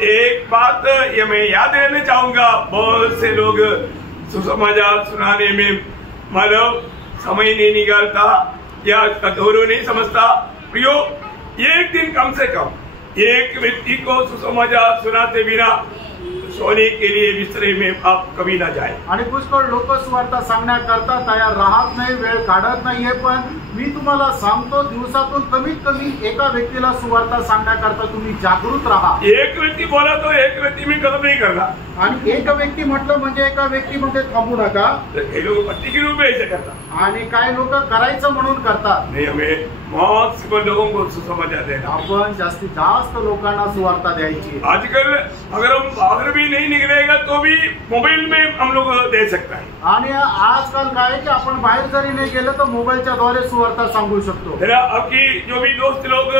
एक बात ये मैं याद देना चाहूंगा, बहुत से लोग सुसमाचार सुनाने में मानव समय नहीं निकालता या उसका गौरव नहीं समझता। प्रियो, एक दिन कम से कम एक व्यक्ति को सुसमाचार सुनाते बिना सोने के लिए बिस्तरे में आप कभी ना जाए। आणि पुष्कळ लोक सुवार्ता सांगण्याकरता तयार राहत नाही, वेळ काढत नाहीये, पण मी तुम्हाला सांगतो दिवसातून कमीत कमी एका व्यक्तीला सुवार्ता सांगण्याकरता तुम्ही जागृत राहा। एक व्यक्ती बोला तो एक व्यक्ती में कदम नहीं करना, आणि एक व्यक्ती म्हटलं म्हणजे एका व्यक्तीमध्ये थांबू नका। हे लोग पट्टी के रूप में ऐसे करता, आणि काय लोक करायचं म्हणून करतात। नहीं, हमें बहुत से लोगों को सुसमाचार देना। आपण जास्तीत जास्त लोकांना सुवार्ता द्यायची। आजकल अगर हम बाहर भी नहीं निकलेगा तो भी मोबाइल में हम लोग दे सकता है। आणि आजकाल काय आहे की आपण बाहेर जरी नाही गेलो तर मोबाईलच्या द्वारे सुवार्ता सांगू शकतो। आपकी जो भी दोस्त लोग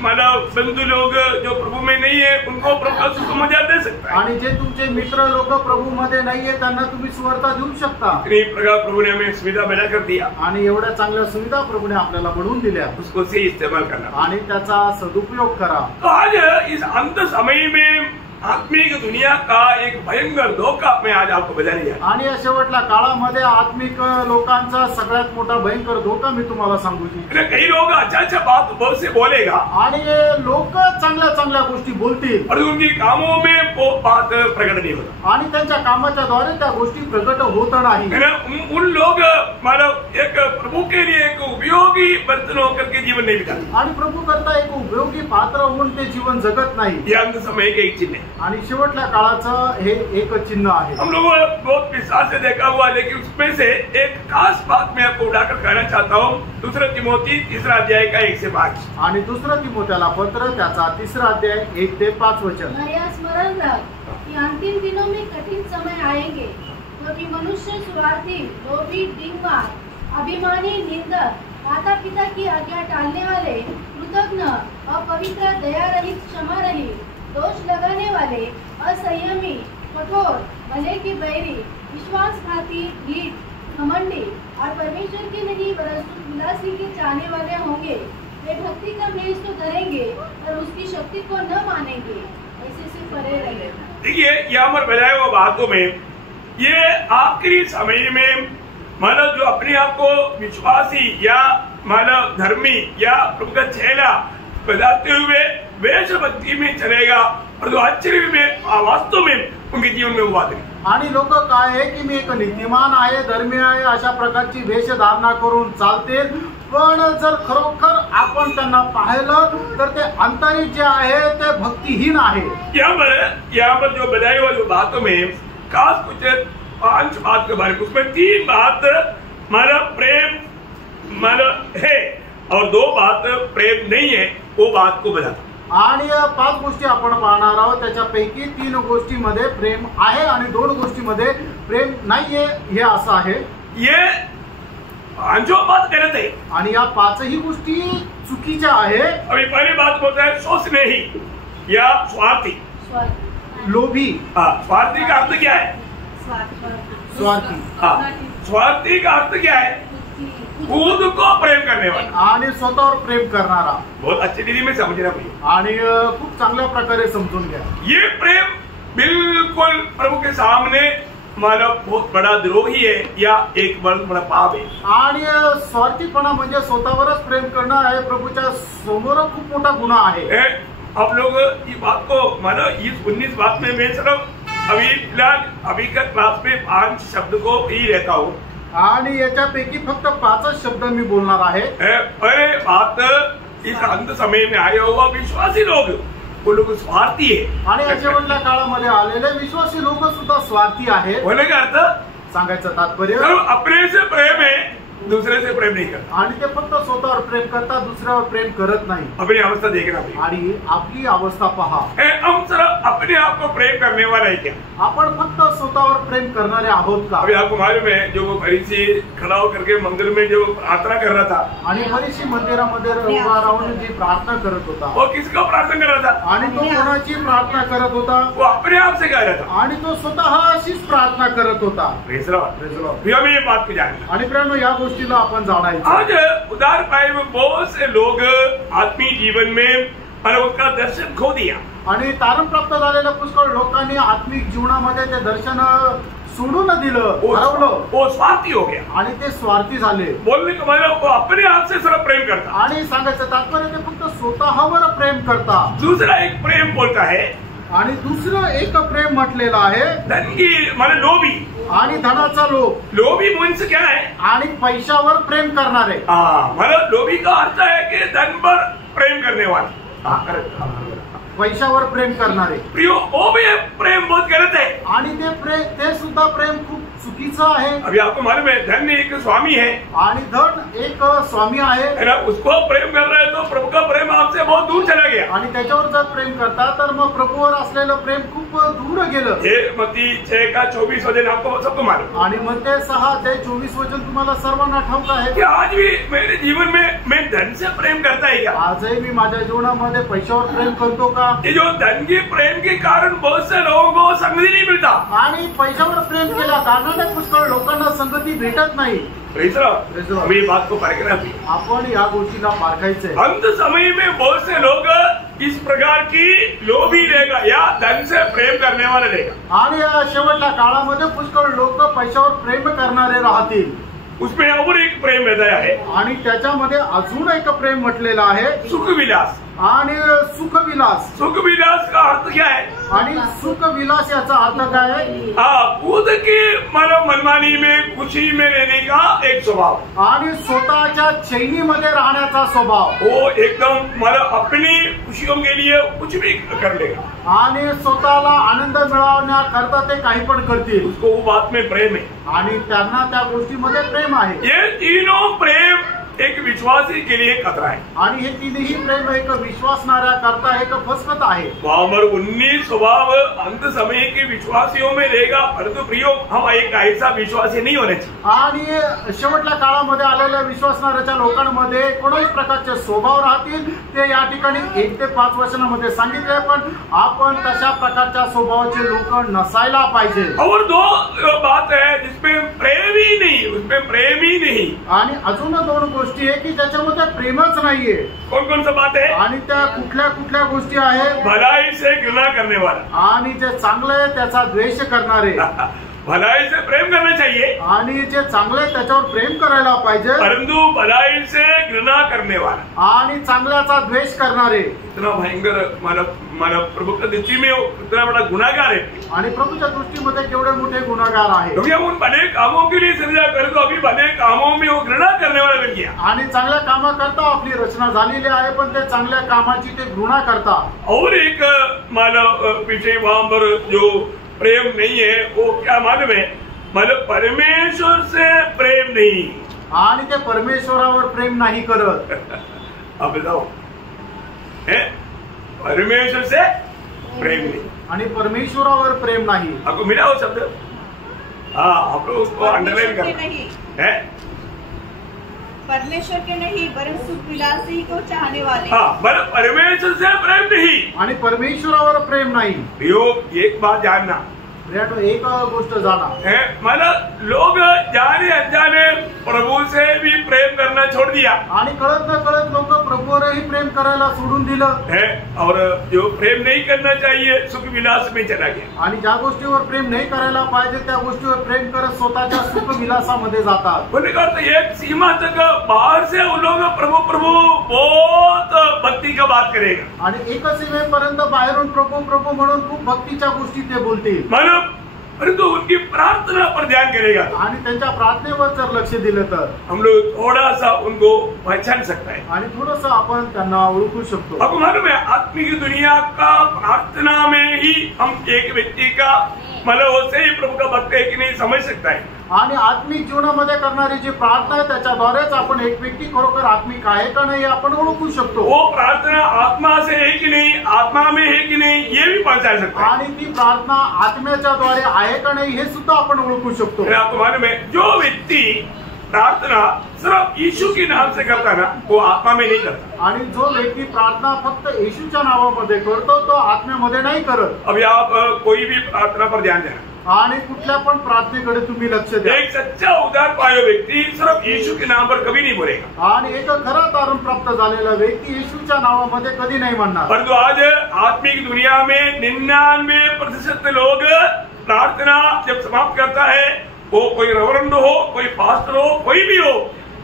मतलब बंधु लोग जो प्रभु में नहीं है उनको प्रभु का सुसमाचार दे सकता है। आणि जे तुमचे मित्र लोक प्रभू मध्ये नाहीये त्यांना तुम्ही सुवार्ता देऊ शकता। इतनी प्रकार प्रभु ने हमें सुविधा बना कर दिया आणि एवढ्या चांगल्या सुविधा प्रभूने आपल्याला बनवून दिल्या, उसको सही इस्तेमाल करना आणि त्याचा सदुपयोग करा। तो आज इस अंत समय में आत्मिक दुनिया का एक भयंकर धोखा मैं आज आपको बताने जा रहा हूं। आणि या शेवटल्या काळामध्ये आत्मिक लोकांचा सगळ्यात मोठा भयंकर धोका मी तुम्हाला सांगू इच्छितो। कई लोग अच्छा बात बहुत से बोलेगा आणि लोक चांगल्या चांगल्या गोष्टी बोलतील, और उनकी कामों में वो बात प्रकट नहीं होता, आणि त्यांच्या कामाच्या द्वारे त्या गोष्टी प्रकट होत नाही। उन लोग मतलब एक प्रभु के लिए एक उपयोगी बर्तन होकर के जीवन नहीं बिताते, आणि प्रभू करता एक उपयोगी पात्र होऊन ते जीवन जगत नाही। ये अंत समय के एक चिन्ह है। आणि शेवटल्या काळाचं हे एक चिन्ह आहे। हम लोगों ने बहुत विश्वास से देखा हुआ, लेकिन उसमें से एक खास बात मैं आपको उठाकर कहना चाहता हूँ। दूसरा तिमोथी 3 अध्याय का 1 से 5। आणि दुसरं तिमोथेला पत्र त्याचा 3 अध्याय 1 ते 5 वचन। नया स्मरण रख कि अंतिम दिनों में कठिन समय आएंगे, क्योंकि मनुष्य स्वार्थी, लोभी, डिंगमार, अभिमानी, निंदक, माता पिता की आज्ञा टालने वाले, कृतज्ञ, अपवित्र, दया रहित, क्षमा रहित, दोष लगाने वाले, असंयमी, कठोर, भले की बैरी, विश्वासघाती, ढीठ, घमंडी और परमेश्वर के नहीं परंतु विलासी के चाहने वाले होंगे। वे भक्ति का भेष तो धरेंगे और उसकी शक्ति को न मानेंगे, ऐसे से परे रहेंगे। देखिए, यहाँ पर बताए हुए बातों में ये आखिरी समय में मानव जो अपने आप को विश्वासी या मानव धर्मी या प्रभु का चेला बताते हुए वेशभक्ति में चलेगा, और जो आश्चर्य में वास्तव में उनके जीवन में हुआ थे। आणि लोक काय आहे की मी एक नीतिमान आहे, धर्मी आहे अशा प्रकारची वेशधारणा करून चालतील, पण जर खरोखर आपण त्यांना पाहिलं तर ते आंतरिक जे आहे ते भक्तिहीन आहे। यहाँ पर जो बताई हुई जो बातों में खास कुछ 5 बात के बारे में, उसमें 3 बात माना प्रेम माना है और 2 बात प्रेम नहीं है, वो बात को बताता। आणि 5 गोष्टी आपण पाहणार आहोत, त्याच्यापैकी 3 गोष्टीमध्ये प्रेम आहे आणि 2 गोष्टीमध्ये प्रेम नाहीये, हे असं आहे। ये जो बात गलत है, आणि या 5ही गोष्टी चुकीच्या आहे। अभी पहली बात बोलता है सोचनेही या स्वार्थी, लोभी। स्वार्थी का अर्थ क्या है? स्वार्थी। स्वार्थी का अर्थ क्या है? खुद को प्रेम करने वाला आणि स्वतःवर प्रेम करणारा। बहुत अच्छी रीति में समझना पड़ेगा, आणि खूप चांगल्या प्रकारे समजून घ्या। ये प्रेम बिल्कुल प्रभु के सामने मानव बहुत बड़ा द्रोही है या एक बहुत बड़ा पाप है। आणि स्वार्थीपणा म्हणजे स्वतःवरच प्रेम करणं आहे, प्रभूच्या समोर खूप मोठा गुन्हा आहे। आप लोग ये बात को मानो इस 19 बात में मैं सिर्फ अभी फिलहाल अभी का क्लास में 5 शब्द को ही रहता हूँ, आणि याच्यापैकी फक्त 5 शब्द मी बोलणार आहे। पहले बात, इस अंत समय में आए हुआ विश्वासी लोग वो लोग स्वार्थी है, आणि या शेवटल्या काळामध्ये आलेले विश्वासी लोक सुद्धा स्वार्थी आहेत। होने का अर्थ सांगायचं तात्पर्य तो अपने से प्रेम है, दूसरे से प्रेम नहीं करता। आणि ते फक्त स्वतःवर प्रेम करतात, दुसऱ्यावर प्रेम करत नाही। अपनी अवस्था देखना भाई, आणि आपली अवस्था पहा। हम सिर्फ अपने आप को प्रेम करने वाला है क्या? आपण फक्त स्वतःवर प्रेम करणारे आहोत का? अभी आपको मालूम है जो वो फरीसी खड़ा होकर के मंदिर में जो प्रार्थना कर रहा था, आणि फरीसी मंदिरामध्ये उभा राहून जी प्रार्थना करत होता, वो किसका प्रार्थना कर रहा था? आणि तो कोणाची प्रार्थना करत होता? वो अपने आप से कह रहा था, आणि तो स्वतः अशीच प्रार्थना करत होता। Praise Lord. हमें ये बात को जानना। आणि प्रियांनो, या गोष्टीला आपण जाणायचं। आज उदार पाए हुए बहुत से लोग आत्मीय जीवन में उसका दर्शन खो दिया, आणि तारण प्राप्त झालेल्या पुष्कळ लोकांनी आत्मिक जीवनामध्ये ते दर्शन सोडून दिलं, हरवलं, वो स्वार्थी हो गया आणि ते स्वार्थी झाले। बोलने का मतलब वो अपने आप से सिर्फ प्रेम करता, आणि सांगायचं तात्पर्य ते फक्त स्वतःवर प्रेम करता। दूसरा एक प्रेम बोलता है, आणि दुसरं एक प्रेम म्हटलेलं आहे धन की माने लोभी, आणि धनाचा लोभ। लोभी मीन्स क्या है? आणि पैशावर प्रेम करणारे। मतलब लोभी का अर्थ है कि धन पर प्रेम करने वाला, पैशावर प्रेम करणारे। प्रियो वो भी प्रेम बहुत गलत है, आणि ते सुद्धा प्रेम खूप चुकीचं आहे। अभी आपको मालूम है धन एक स्वामी है, आणि धन एक स्वामी आहे ना, उसको प्रेम कर रहे हैं तो प्रभु का प्रेम आपसे बहुत दूर चला गया। आणि त्याच्यावर जर प्रेम करता तर मग प्रभूवर असलेलं प्रेम खूप दूर गेलं। हे मत्ती 6:24 वचन आपको सबको मालूम। आणि मग ते 6:24 वचन तुम्हाला सर्वांना ठाऊक आहे। कि आज भी मेरे जीवन में मैं धन से प्रेम करता है क्या? आजही मी माझ्या जीवनामध्ये पैशावर प्रेम करतो का? ये जो धन के प्रेम के कारण बहुत से लोगों को संगति नहीं मिलता, आणि पैशावर प्रेम केल्या कारणाने पुष्कळ लोकांना संगती भेटत नाही। अभी बात को परखना भी, आपण या गोष्टीला पारखायचंय। अंत समय में बहुत से लोग इस प्रकार की लोभी रहेगा या धन से प्रेम करने वाले रहेगा, आणि शेवटच्या काळामध्ये पुष्कळ लोक पैशावर प्रेम करणारे राहतील। उसमें और एक प्रेम रहता है, आणि त्याच्यामध्ये अजून एक प्रेम म्हटलेलं आहे सुख विलास। आणि सुखविलास। सुखविलास का अर्थ क्या है? आणि सुखविलास याचा अर्थ काय आहे? खुद की मनमानी में खुशी में रहने का एक स्वभाव, आणि स्वतःच्या चैनीमध्ये राहण्याचा स्वभाव। वो एकदम अपनी खुशियों के लिए कुछ भी कर लेगा, आणि स्वतःला आनंद मिळवण्याकरता ते काही पण करतील। उसको वो बात में प्रेम है, आणि त्यांना त्या गोष्टीमध्ये प्रेम आहे। ये तीनों प्रेम एक विश्वासी के लिए खतरा है, आणि हे तीनही प्रेम एक विश्वासणाऱ्या करता एक फसवत आहे। नंबर 19 स्वभाव अंत समय के विश्वासियों में रहेगा, परंतु प्रियो हम एक ऐसा विश्वासी नहीं होने चाहिए। आणि शेवटच्या काळामध्ये आलेल्या विश्वासणाऱ्याच्या लोकांमध्ये कोणत्याही प्रकारचे स्वभाव राहतील ते या ठिकाणी 1 ते 5 वचनामध्ये सांगितले, पण आपण तशा प्रकारच्या स्वभावाचे लोक नसायला पाहिजे। और दो बात है जिसमें प्रेम ही नहीं, उसमें प्रेम ही नहीं, आणि अजून 2 गोष्टी आहे की ज्याच्यामध्ये प्रेमच नाहीये। कौन कौन सा बात है? आणि त्या कुठल्या गोष्टी आहेत? भलाई से घृणा करने वाला, आणि जे चांगलं आहे त्याचा द्वेष करणारे। भलाई से प्रेम करना चाहिए, आणि जे चांगलं आहे त्याच्यावर प्रेम करायला पाहिजे, परंतु भलाई से घृणा करने वाला आणि चांगल्याचा द्वेष करणारे। इतना भयंकर मानव प्रभु की दृष्टि में इतना बड़ा गुनाहगार है, आणि प्रभूच्या दृष्टीमध्ये केवढे मोठे गुन्हेगार आहे। क्योंकि हम उन भले कामों के लिए सृजा करे तो अभी भले कामों में वो घृणा करने वाला बन गया। आणि चांगल्या कामाकरता आपली रचना झालेली आहे, पण ते चांगल्या कामाची ते घृणा करता। और एक मानव विषय वहां पर जो प्रेम नहीं है वो क्या मालूम है? मतलब परमेश्वर से प्रेम नहीं, आणि ते परमेश्वरावर प्रेम नाही करत। अब बताओ, परमेश्वर से प्रेम नहीं, आणि परमेश्वरावर प्रेम नाही। आपको मिला वो शब्द? आप लोग उसको अंडरलाइन करना है। परमेश्वर के नहीं वरन सुख विलास ही को चाहने वाले। मतलब परमेश्वर से प्रेम नहीं, आणि परमेश्वरावर प्रेम नाही। योग एक बात जानना, एक गोष्ट जाना, मतलब लोग जाने अनजाने प्रभु से भी प्रेम करना छोड़ दिया, आणि कळत न कळत लोक प्रभूवरही प्रेम करायला सोडून दिलं है, और जो प्रेम नहीं करना चाहिए सुख विलास में चला गया। आणि ज्या गोष्टीवर प्रेम नाही करायला पाहिजे त्या गोष्टीवर प्रेम करत स्वतःच्या सुख विलासामध्ये जातात। बोलने का अर्थ एक सीमा तक बाहर से उन लोग प्रभु प्रभु बहुत भक्ति का बात करेगा, आणि एक सीमेपर्यंत बाहेरून प्रभू प्रभू म्हणून खूप भक्तीच्या गोष्टी ते बोलतील, परंतु उनकी प्रार्थना पर ध्यान करेगा, आणि त्यांच्या प्रार्थनेवर जर लक्ष दिलं तर हम लोग थोड़ा सा उनको पहचान सकता है, आणि थोडंसं आपण त्यांना ओळखू शकतो। आपको मालूम है आत्मिक दुनिया का प्रार्थना में ही हम एक व्यक्ति का मतलब उससे ही प्रभु का भक्त है कि नहीं समझ सकता है। आणि आत्मिक जीवनामध्ये करणारी जी प्रार्थना आहे त्याच्याद्वारेच आपण एक व्यक्ती खरोखर आत्मिक आहे का नाही आपण ओळखू शकतो. वो प्रार्थना आत्मा से है कि नहीं, आत्मा में है कि नहीं, ये भी पहचान सकता है. आणि ती प्रार्थना आत्म्याच्या द्वारे आहे का नाही हे सुद्धा आपण ओळखू शकतो. आपको मालूम है जो व्यक्ति प्रार्थना सिर्फ यीशु के नाम से करता है ना, वो आत्मा में नहीं करता. आणि जो व्यक्ती प्रार्थना फक्त येशूच्या नावामध्ये करतो तो आत्म्यामध्ये नाही करत. अभी आप कोई भी प्रार्थना पर ध्यान देना. आणि कुठल्या पण प्रार्थनेकडे तुम्ही लक्ष द्या. एक सच्चा उद्धार पाया व्यक्ति सिर्फ यीशु के नाम पर कभी नहीं बोलेगा. आणि एक खरा तारण प्राप्त झालेला व्यक्ती येशूच्या नावामध्ये कधी नाही म्हणणार. परंतु आज आत्मिक दुनिया में 99% लोग प्रार्थना जब समाप्त करता है, वो कोई रेवरेंड हो, कोई पास्टर हो, कोई भी हो,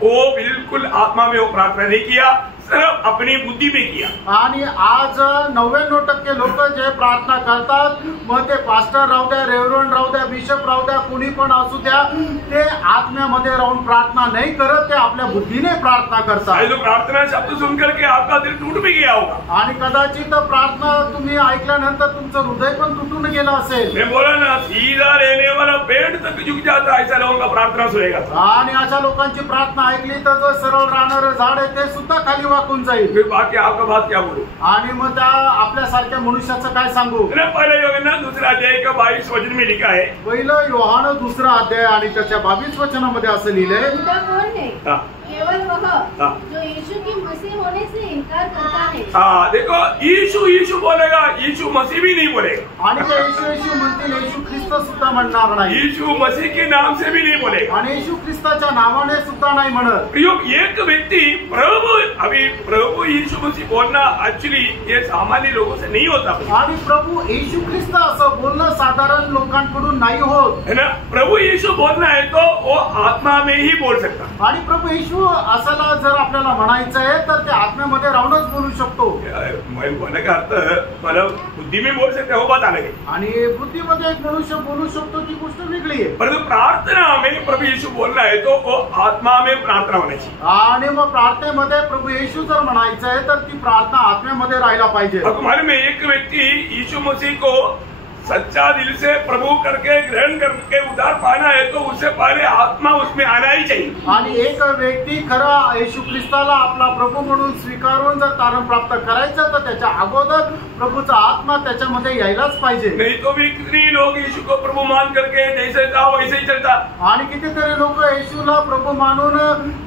वो बिल्कुल आत्मा में वो प्रार्थना नहीं किया, सिर्फ अपनी बुद्धी में किया. आणि आज 99% लोक जे प्रार्थना करतात, मग ते पास्टर राहू द्या, रेव्हरंड राहू द्या, बिशप राहू द्या, कुणी पण असू द्या, ते आत्म्यामध्ये राहून प्रार्थना नाही करत, ते आपल्या बुद्धीने प्रार्थना करतात. जो प्रार्थना शब्द सुनकर के आपका दिल टूट भी गया होगा. आणि कदाचित प्रार्थना तुम्ही ऐकल्यानंतर तुमचं हृदय पण तुटून गेलं असेल. मैं बोला ना, सीधा रहने वाला पेड़ तक झुक जाता है, ऐसा लोगों का प्रार्थना सुनेगा. आणि अशा लोकांची प्रार्थना ऐकली तर जो सरळ राहणारं झाड आहे ते सुद्धा खाली वाकून जाईल. फिर बाकी आपका बात क्या बोलू. आणि मग त्या आपल्यासारख्या मनुष्याचं काय सांगू. पहले योगना दूसरा अध्याय का 22 वचन में लिखा है. पहिलं योहान 2 अध्याय आणि त्याच्या 22 वचनामध्ये असं लिहिलंय, केवल वह जो यीशु की मसीह होने से इनकार करता है. हाँ, देखो यीशु यीशु बोलेगा, यीशु मसीह भी नहीं बोलेगा. आणि ते येशू येशू म्हणतील, येशू ख्रिस्त सुद्धा म्हणणार नाही. यीशु मसीह के नाम से भी नहीं बोलेगा. आणि येशू ख्रिस्ताच्या नावाने सुद्धा नाही म्हणत. प्रयोग एक व्यक्ति प्रभु यीशु मसीह बोलना एक्चुअली ये सामान्य लोगों से नहीं होता. आणि प्रभू येशू ख्रिस्त असं बोलणं साधारण लोकांकडून नाही होत, है ना. प्रभु यीशु बोलना है तो वो आत्मा में ही बोल सकता. आणि प्रभू येशू असाला जर आपल्याला म्हणायचं आहे तर ते आत्म्यामध्ये राहूनच बोलू शकतो. बोलने का अर्थ मतलब बुद्धि में बोल सकते हो, बात अलग है. आणि बुद्धीमध्ये एक मनुष्य बोलू शकतो ती गोष्ट वेगळी आहे. परंतु प्रार्थना में प्रभु यीशु बोलना है तो वो आत्मा में प्रार्थना होनी चाहिए. आणि मग प्रार्थनेमध्ये प्रभू येशू जर म्हणायचं आहे तर ती प्रार्थना आत्म्यामध्ये राहायला पाहिजे. आपको मालूम है एक व्यक्ति यीशु मसीह को सच्चा दिल से प्रभु करके ग्रहण करके उद्धार पाना है तो उससे पहले आत्मा उसमें आना ही चाहिए. आणि एक व्यक्ती खरा येशू ख्रिस्ताला आपला प्रभू म्हणून स्वीकारून जर तारण प्राप्त करायचं तर त्याच्या अगोदर प्रभूचा आत्मा त्याच्यामध्ये यायलाच पाहिजे. नहीं तो भी कितनी लोग यीशु को प्रभु मान करके जैसे था वैसे ही चलता. आणि कितीतरी लोक येशूला प्रभू मानून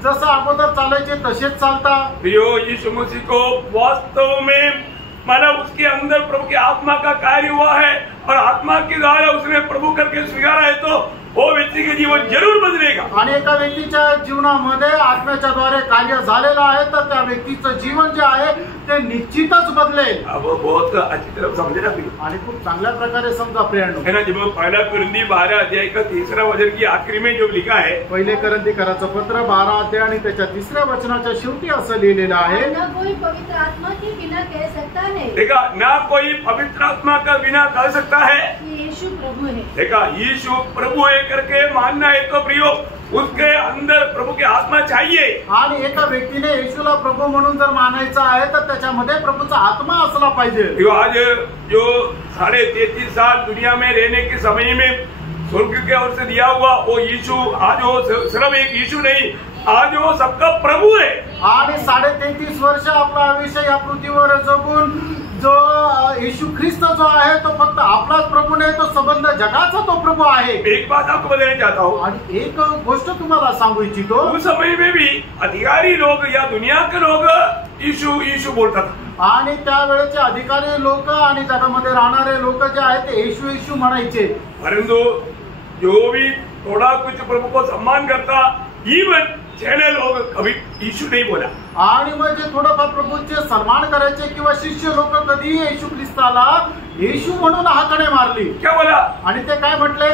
जसं अगोदर चालायचे तसेच चालतात. यीशु मसीह को वास्तव में मतलब उसके अंदर प्रभु की आत्मा का कार्य हुआ है और आत्मा के द्वारा उसने प्रभु करके स्वीकारा है तो वो व्यक्ति के जीवन जरूर बदलेगा. आणि एका व्यक्तीच्या जीवनामध्ये आत्म्याच्या द्वारे कार्य झालेलं आहे तर त्या व्यक्तीचं जीवन जे आहे ते निश्चितच बदलेल. अब बहुत अच्छी तरह समझे ना. आणि खूप चांगल्या प्रकारे समजा प्रियांनो, है ना. जब पहला कुरिन्थी 12 अध्याय का 3रा वचन की आखिरी में जो लिखा है, पहिले करंथीकराचं पत्र 12 अध्याय आणि त्याच्या 3ऱ्या वचनाच्या शेवटी असं लिहिलेलं आहे, ना कोई पवित्र आत्मा के बिना कह सकता है. देखा, ना कोई पवित्र आत्मा का बिना कह सकता है कि यीशु प्रभु है. देखा, यीशु प्रभु है करके मानना है तो प्रियो उसके अंदर प्रभु की आत्मा चाहिए. आणि एका व्यक्तीने येशूला प्रभू म्हणून जर मानायचं आहे तर त्याच्यामध्ये प्रभूचा आत्मा असला पाहिजे. आज जो 33.5 साल दुनिया में रहने के समय में स्वर्ग की ओर से दिया हुआ वो यीशु, आज वो सिर्फ एक यीशु नहीं, आज वो सबका प्रभु है. आणि 33.5 वर्ष आपलं आयुष्य या पृथ्वीवर जगून जो येशू ख्रिस्त जो आहे तो फक्त आपलाच प्रभू नाही, तो संबंध जगाचा तो प्रभू आहे. एक बात आपको बताना चाहता हूँ. आणि एक गोष्ट तुम्हाला सांगू इच्छितो, उस समय में भी अधिकारी लोग या दुनिया के लोग यीशु यीशु बोलता था. आणि त्यावेळेचे अधिकारी लोक आणि जगामध्ये राहणारे लोक जे आहेत ते येशू येशू म्हणायचे. परंतु जो भी थोड़ा कुछ प्रभु को सम्मान करता, इवन चेले लोग कभी यीशु नहीं बोला. आणि मग जे थोडंफार प्रभूचे सन्मान करायचे किंवा शिष्य लोक कधी येशू ख्रिस्ताला येशू म्हणून हाकणे मारली. क्या बोला? आणि ते काय म्हटले?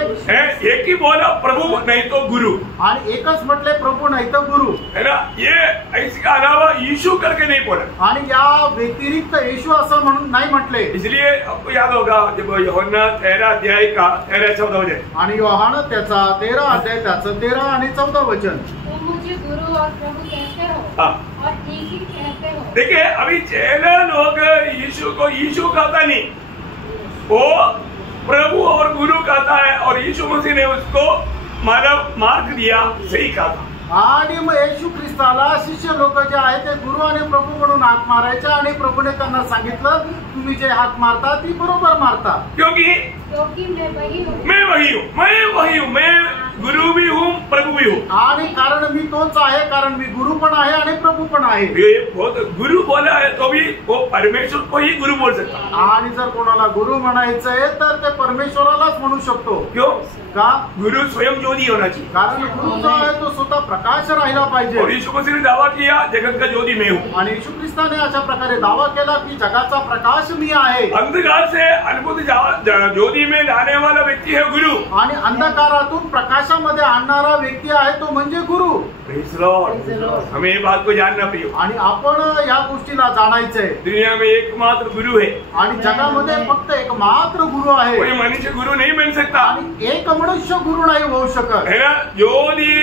एक ही बोला, प्रभु नहीं तो गुरु. आणि एकच म्हटले, प्रभू नाही तर गुरु. है ना. ये इसके अलावा यीशु करके नहीं बोला. आणि या व्यतिरिक्त येशू असं म्हणून नाही म्हटले. इसलिए आपको याद होगा जब यूहन्ना 13 अध्याय का 13-14 वचन, आणि योहान त्याचा 13 अध्याय त्याचं 13 आणि 14 वचन, तुम मुझे गुरु और प्रभु कहते हो. हाँ. और ठीक ही कहते हो. देखिए, अभी चेले लोग यीशु को यीशु कहता नहीं, वो प्रभु और गुरु कहता है और यीशु मसीह ने उसको मला मार्ग दिया, सही कहा था। आणि मग येशू ख्रिस्ताला शिष्य लोक जे आहेत ते गुरु आणि प्रभू म्हणून हाक मारायचे आणि प्रभूने त्यांना सांगितलं तुम्ही जे हाक मारता ती बरोबर मारता, क्योंकि मैं वही हूँ, मैं गुरु भी हूँ, प्रभु भी हूँ। आणि कारण मी तोच आहे, कारण मी गुरु पण आहे आणि प्रभू पण आहे। बहुत गुरु बोला है तो भी वो परमेश्वर को ही गुरु बोल सकता। आणि जर कोणाला गुरु म्हणायचंय तर ते परमेश्वरालाच म्हणू शकतो। क्यों? का? गुरु स्वयं ज्योति होना चाहिए, कारण गुरु जो आहे तो स्वतः प्रकाश राहिला पाहिजे। और यीशु मसीह ने दावा किया जगत का ज्योति मैं हूँ। आणि येशू ख्रिस्ताने अशा प्रकारे दावा केला की जगाचा प्रकाश मी आहे। अंधकार से अद्भुत ज्योति में लाने वाला व्यक्ति है गुरु, आणि अंधकारातून प्रकाशामध्ये आणणारा व्यक्ती आहे तो म्हणजे गुरु। Praise the Lord। हमें ये बात को जानना प्रिय, आणि आपण या गोष्टीला जाणायचंय दुनिया में एकमात्र गुरु है, आणि जगामध्ये फक्त एक मात्र गुरु आहे। कोई मनुष्य गुरु नहीं बन सकता, आणि एक मनुष्य गुरु नाही होऊ शकत है ना। ज्योति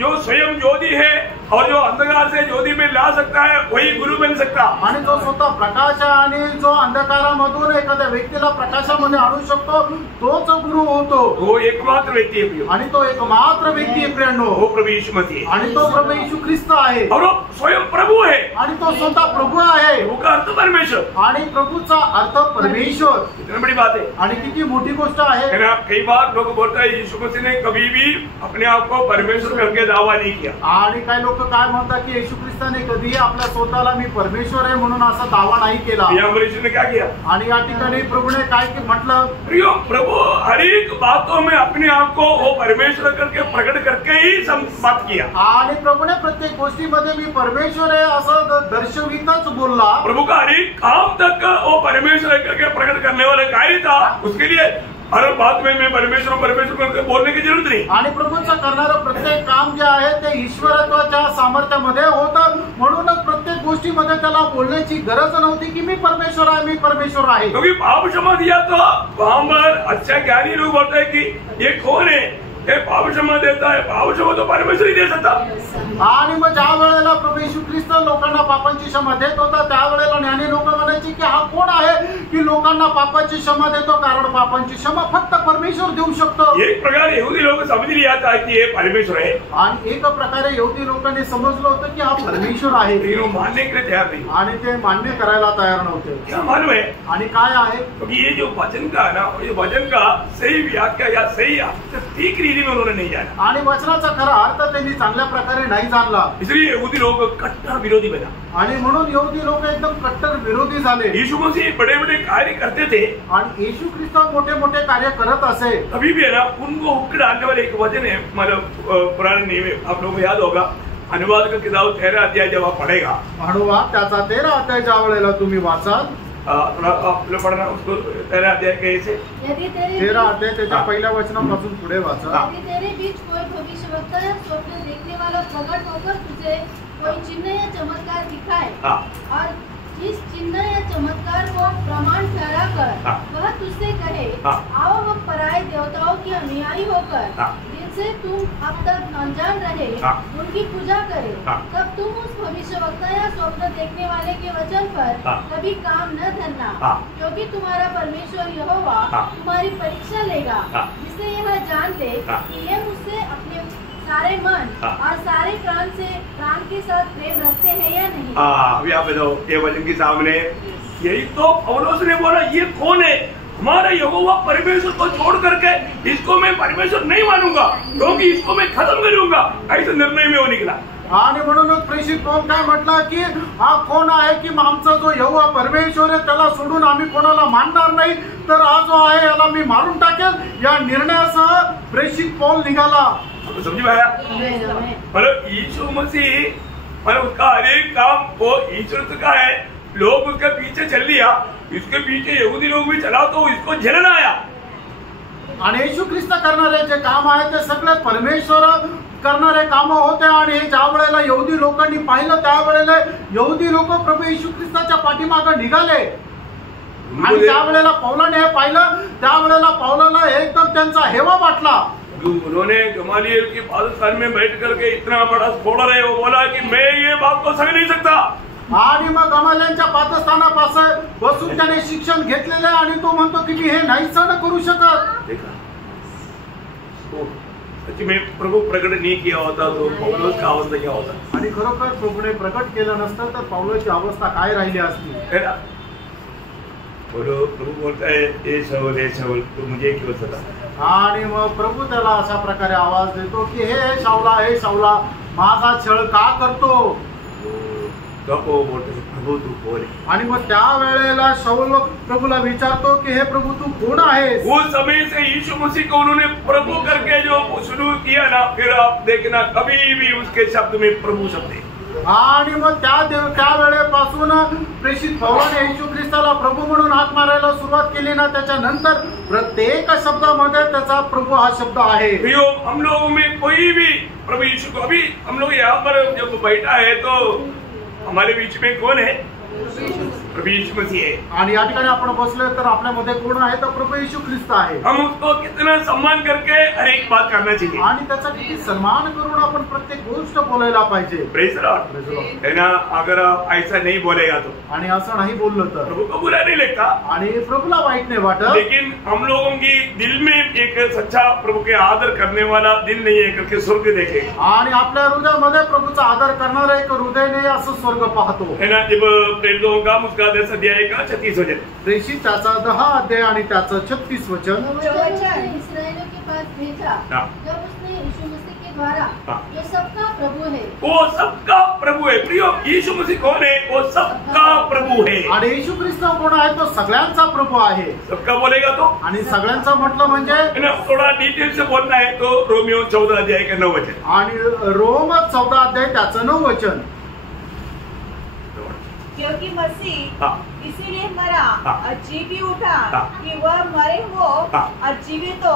जो स्वयं ज्योति है और जो अंधकार से ज्योति में ला सकता है वही गुरु बन सकता। आणि जो स्वतः प्रकाश आहे आणि जो अंधकारामधून एखाद्या व्यक्तीला प्रकाशामध्ये आणू शकतो तोच गुरु होतो। वो एकमात्र व्यक्ति है आणि तो एकमात्र व्यक्ती आहे प्रियांनो, वो प्रभु यीशु मसीह है, आणि तो प्रभू येशू ख्रिस्त आहे, और वो स्वयं प्रभु है। आणि तो स्वतः प्रभू आहे, प्रभु का अर्थ परमेश्वर, आणि प्रभूचा अर्थ परमेश्वर। कितनी बड़ी बात है, आणि किती मोठी गोष्ट आहे है ना। कई बार लोग बोलते हैं यीशु मसीह ने कभी भी अपने आप को परमेश्वर करके दावा नहीं किया। आणि काही लोक काय म्हणतात की येशू ख्रिस्ताने कधीही आपल्या स्वतःला मी परमेश्वर आहे म्हणून असा दावा नाही केला। यीशु ने क्या किया? आणि या ठिकाणी प्रभूने काय म्हटलं? प्रियो, प्रभु हर एक बातों में अपने आप को वो परमेश्वर करके प्रकट करके ही बात किया। आणि प्रभूने प्रत्येक गोष्टीमध्ये मी परमेश्वर आहे असं दर्शवितच बोलला। प्रभू का हर एक काम तक वो परमेश्वर करके प्रकट करने वाला कार्य था, उसके लिए हर बात में मैं परमेश्वर करके बोलने की जरूरत नहीं। आणि प्रभूचं करणारं प्रत्येक काम जे आहे ते ईश्वरत्वाच्या सामर्थ्यामध्ये होतं, म्हणूनच प्रत्येक गोष्टीमध्ये त्याला बोलण्याची गरज नव्हती की मी परमेश्वर आहे। क्योंकि पाप क्षमा दिया तो वहां पर अच्छा ज्ञानी लोग बोलते हैं कि ये कौन है, ये पाप क्षमा देता है, पाप क्षमा तो परमेश्वर ही दे सकता। आणि मग ज्या वेळेला प्रभू येशू ख्रिस्त लोकांना पापांची क्षमा देत होता त्यावेळेला ज्ञानी लोक म्हणायची की हा कोण आहे की लोकांना पापाची क्षमा देतो, कारण पापांची क्षमा फक्त परमेश्वर देऊ शकतो। एक प्रकार यहूदी लोग समझ लिया था कि ये परमेश्वर है, आणि एक प्रकारे यहूदी लोकांनी समजलं होतं की हा परमेश्वर आहे, लेकिन वो मानने के लिए तैयार नहीं, आणि ते मान्य करायला तयार नव्हते। क्या मालूम है? आणि काय आहे क्योंकि ये जो वचन का है ना, ये वचन का सही व्याख्या या सही ठीक रीति में उन्होंने नहीं जाना, आणि वचनाचा खरा अर्थ त्यांनी चांगल्या प्रकारे नाही जाणला, इसलिए यहूदी लोग कट्टर विरोधी बना। आणि म्हणून यहूदी लोक एकदम कट्टर विरोधी झाले। यीशु मसीह बड़े बड़े कार्य करते थे, आणि येशू ख्रिस्त मोठे मोठे कार्य करत असे, अभी भी है ना, उनको हुक्म डालने वाले एक वचन है, मतलब पुराने नियम में आप लोगों को याद होगा, अनुवाद का किताब 13 अध्याय जब आप पढ़ेगा, अनुवाद त्याचा 13 अध्याय ज्या वेळेला तुम्ही वाचाल, थोड़ा आप लोग पढ़ना उसको 13 अध्याय कैसे, 13 अध्याय त्याच्या पहिल्या वचनापासून पुढे वाचा। यदि तेरे बीच कोई भविष्यवक्ता या स्वप्न देखने वाला प्रकट होकर तुझे कोई चिन्ह या चमत्कार दिखाए और जिस चिन्ह या चमत्कार को प्रमाण ठहरा कर वह तुझसे कहे आओ हम पराये देवताओं के अनुयायी होकर जिनसे तुम अब तक अनजान रहे उनकी पूजा करे, तब तुम उस भविष्यवक्ता या स्वप्न देखने वाले के वचन पर कभी काम न धरना, क्योंकि तुम्हारा परमेश्वर यहोवा तुम्हारी परीक्षा लेगा, जिससे यह जान ले कि ये मुझसे अपने सारे मन और सारे प्राण के साथ प्रेम रखते हैं या नहीं। अभी आप बताओ, ये वचन के सामने यही तो पौलुस ने बोला, ये कौन है? हमारा यहोवा परमेश्वर को छोड़ करके इसको मैं परमेश्वर नहीं मानूंगा, क्योंकि इसको मैं खत्म करूंगा, ऐसे निर्णय में वो निकला। आणि म्हणूनच प्रेषित पौल काय म्हटला की हा कोण आहे की आमचा जो यहोवा परमेश्वर आहे त्याला सोडून आम्ही कोणाला मानणार नाही, तर हा जो आहे याला मी मारून टाकेल, या निर्णयासह प्रेषित पौल निघाला। समझ में आया? मतलब यीशु मसीह, मतलब उसका हर एक काम वो ईश्वर का है, लोग उसके पीछे चल लिया, इसके पीछे यहूदी लोग भी चला तो इसको जलन आया। आणि येशू ख्रिस्त करणारे जे काम आहे ते सगळे परमेश्वर करणारे काम होते, आणि ज्या वेळेला यहूदी लोकांनी पाहिलं त्यावेळेला यहूदी लोक प्रभू येशू ख्रिस्ताच्या पाठीमागे निघाले, आणि ज्या वेळेला पौलाने हे पाहिलं त्यावेळेला पौलाला एकदम त्यांचा हेवा वाटला। उन्होंने गमालियल की पादस्थान में बैठ करके इतना बड़ा स्फोट है, वो बोला कि मैं ये बात को सह नहीं सकता, आणि मग गमालियलच्या पादस्थानापासून बसून त्याने शिक्षण घेतलेले, आणि तो म्हणतो की मी हे नाही सहन करू शकत। सच में प्रभु प्रकट नहीं किया होता तो पौलुस का अवस्था क्या होता? आणि खरोखर प्रभूने प्रकट केलं नसतं तर पौलुसची अवस्था काय राहिली असती? है ना? प्रभु बोलता है ए शाऊल तू मुझे क्यों सताता? आणि मग प्रभू त्याला अशा प्रकारे आवाज देतो की हे शाऊला माझा छळ का करतो? बोलते प्रभु तू कोण आहे? आणि मग त्या वेळेला शाऊल प्रभूला विचारतो की हे प्रभू तू कोण आहेस? वो समय से यीशु मसीह को उन्होंने प्रभु करके जो शुरू किया ना, फिर आप देखना कभी भी उसके शब्द में प्रभु शब्द है। आणि मग त्या वेळेपासून प्रेषित पौलाने येशू ख्रिस्ताला प्रभू म्हणून हाक मारायला सुरुवात केली ना, त्याच्यानंतर प्रत्येक शब्दामध्ये त्याचा प्रभू हा शब्द आहे। हम लोगों में कोई भी प्रभु यीशु को, अभी हम लोग यहाँ पर जब बैठा है तो हमारे बीच में कौन है? प्रभु यीशु मसीह है। आणि या ठिकाणी आपण बसले तर आपल्यामध्ये कोण आहे? तर प्रभू येशू ख्रिस्त आहे। हम उसको कितना सम्मान करके हर एक बात करना चाहिए आणि त्याचा किती सन्मान करून आपण प्रत्येक गोष्ट बोलायला पाहिजे। प्रेज द लॉर्ड है ना। अगर ऐसा नहीं बोलेगा तो, आणि असं नाही बोललं तर प्रभु को बुरा नहीं लगता, आणि प्रभूला वाईट नाही वाटत। लेकिन हम लोगों की दिल में एक सच्चा प्रभु के आदर करने वाला दिल नहीं है करके स्वर्ग देखे। आणि आपल्या हृदयामध्ये प्रभूचा आदर करणारा एक हृदय नाही असं स्वर्ग पाहतो है ना। जब प्रेरितों का उसका 10 अध्याय का 36 वचन, प्रेषित त्याचा 10 अध्याय आणि त्याचं 36 वचन, इस्राएलियों के पास भेजा जब उसने यीशु मसीह के द्वारा जो सबका प्रभु है, वो सबका प्रभु है। प्रियो, यीशु मसीह कौन है? वो सबका प्रभु है। आणि येशू ख्रिस्त कोण आहे? तो सगळ्यांचा प्रभू आहे। सबका बोलेगा तो, आणि सगळ्यांचा म्हटलं म्हणजे थोड़ा डिटेल से बोलना है तो रोमियो 14 अध्याय का 9 वचन, आणि रोम 14 अध्याय त्याचं 9 वचन, क्योंकि मसीह इसीलिए मरा और जी भी उठा कि वह मरे हो और जीवित हो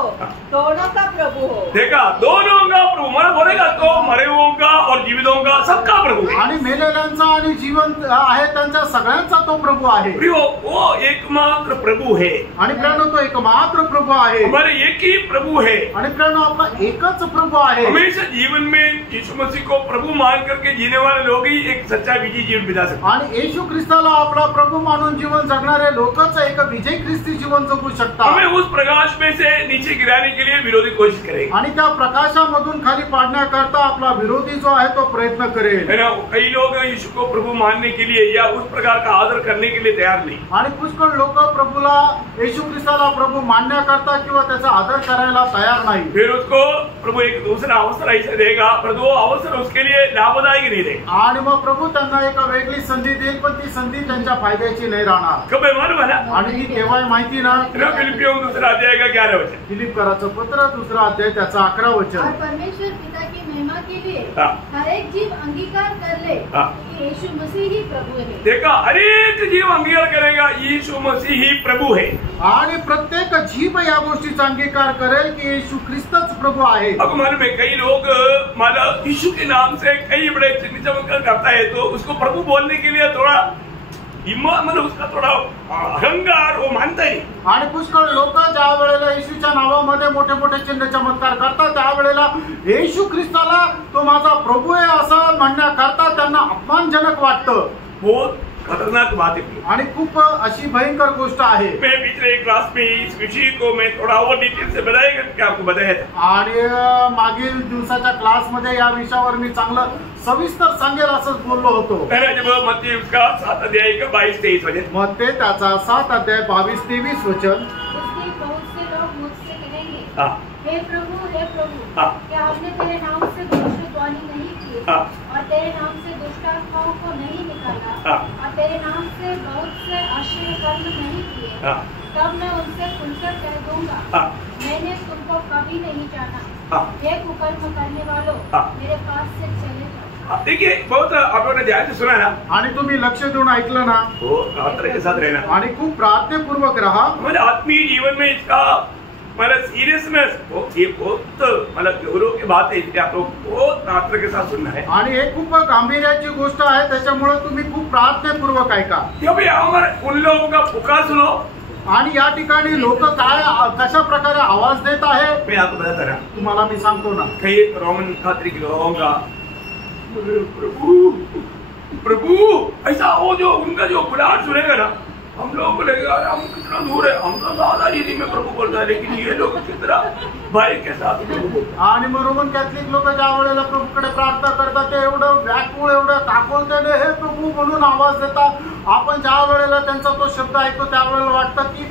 दोनों का प्रभु हो। देखा, दोनों का प्रभु। मरा बोलेगा तो मरे होगा और जीवितों का सबका प्रभु। आणि मेलेल्यांचा आणि जिवंत आहे त्यांच्या सगळ्यांचा तो प्रभू आहे। वो एकमात्र प्रभु है। आणि प्रियानो तो एकमात्र प्रभू आहे। हमारे एक ही प्रभु है। आणि प्रियानो आपला एकच प्रभू आहे। हमेशा जीवन में यीशु मसीह को प्रभु मान करके जीने वाले लोग ही एक सच्चा विजयी जीवन बिता सकते। आणि येशू ख्रिस्ताला आपला प्रभू मानून जीवन जगणारे लोकच एक विजय ख्रिस्ती जीवन जगू शकतात। हमें उस प्रकाश में से नीचे गिराने के लिए विरोधी कोशिश करेगा। आणि त्या प्रकाशामधून खाली पाडण्याकरता आपला विरोधी जो आहे तो प्रयत्न करेल। है ना। कई लोग यीशु को प्रभु मानने के लिए या उस प्रकार का आदर करने के लिए तैयार नहीं। आणि पुष्कळ लोक प्रभूला येशू ख्रिस्ताला प्रभू मानण्याकरता किंवा त्याचा आदर करायला तयार नाही। फिर उसको प्रभु एक दूसरा अवसर ऐसे देगा, पर वो अवसर उसके लिए लाभदायक नहीं देगा। आणि मग प्रभू त्यांना एक वेगळी संधी देईल, पण ती संधी त्यांच्या फायद्याची नाही राहणार। कब है मालूम है ना? आणि ती केव्हा माहिती ना? फिलिपियों दूसरा अध्याय का 11 वचन, फिलिपकराचं पत्र 2 अध्याय त्याचा 11 वचन, और परमेश्वर पिता की महिमा के लिए हर एक जीव अंगीकार कर ले कि यीशु मसीह ही प्रभु है। देखा, हर एक जीव अंगीकार करेगा यीशु मसीह ही प्रभु है। आणि प्रत्येक जीव या गोष्टीचा अंगीकार करेल की येशू ख्रिस्तच प्रभु आहे। अब मालूम है, कई लोग मतलब यीशु के नाम से कई बड़े चिन्ह चमत्कार करता है तो उसको प्रभु बोलने के लिए थोड़ा मतलब उसका थोड़ा अहंकार वो मानता है। आणि पुष्कळ लोक ज्या वेळेला येशूच्या नावामध्ये मोठे मोठे चिन्ह चमत्कार करतात त्यावेळेला येशू ख्रिस्ताला तो माझा प्रभू आहे असं म्हणण्याकरता त्यांना अपमानजनक वाटतं। बहुत खतरनाक बात है आणि खूप अशी भयंकर गोष्ट आहे। मैं पिछले क्लास में इस विषय को मैं थोड़ा और डिटेल से बताएगा क्या आपको बताया था। आणि मागील दिवसाच्या क्लासमध्ये या विषयावर मी चांगलं सविस्तर सांगेल असंच बोललो होतो। जब मत्ती उसका 7 अध्याय का 22-23 वचन, मत्ती त्याचा 7 अध्याय 22-23 वचन, उसके बहुत से लोग मुझसे कहेंगे, हे प्रभु हाँ। क्या हमने तेरे नाम से भविष्यवाणी नहीं की और तेरे नाम से दुष्टात्माओं को नहीं निकाला और तेरे नाम से बहुत से आश्चर्य कर्म नहीं किए? तब मैं उनसे खुलकर कह दूंगा, मैंने तुमको कभी नहीं जाना। हे कुकर्म करने वालों, मेरे पास से चले जाओ। देखिए, बहुत आप लोगों ने ध्यान से सुना ना, आणि तुम्ही लक्ष देऊन ऐकलं ना, वो प्रार्थना के साथ रहना आणि खूप प्रार्थनापूर्वक राहा। हमारे आत्मीय जीवन में इसका मतलब सीरियसनेस ये बहुत मतलब गौरव की बात है, इसलिए आप लोग बहुत प्रार्थना के साथ सुनना है। आणि हे खूप गांभीर्याची गोष्ट आहे, त्याच्यामुळे तुम्ही खूप प्रार्थनापूर्वक ऐका। क्योंकि हमारे उन लोगों का पुकार सुनो। आणि या ठिकाणी लोक काय कशा प्रकारे आवाज देत आहे मैं आपको बताता रहा, तुम्हाला मी सांगतो ना। कई रोमन कैथोलिक लोगों का प्रभु प्रभु ऐसा, वो जो उनका जो बुलाहट सुनेगा ना, हम लोग को लगेगा हम कितना दूर है, हम तो ज्यादा हिंदी में प्रभू बोलता है, लेकिन ये लोग कितना भाई के साथ प्रभू बोलतात. आणि मग रोमन कॅथलिक लोक ज्या वेळेला प्रभूकडे प्रार्थना करतात ते एवढं व्याकुळ एवढं काकोलतेने हे प्रभू म्हणून आवाज देतात. आपण ज्या वेळेला त्यांचा तो शब्द ऐकतो त्यावेळेला वाटतं की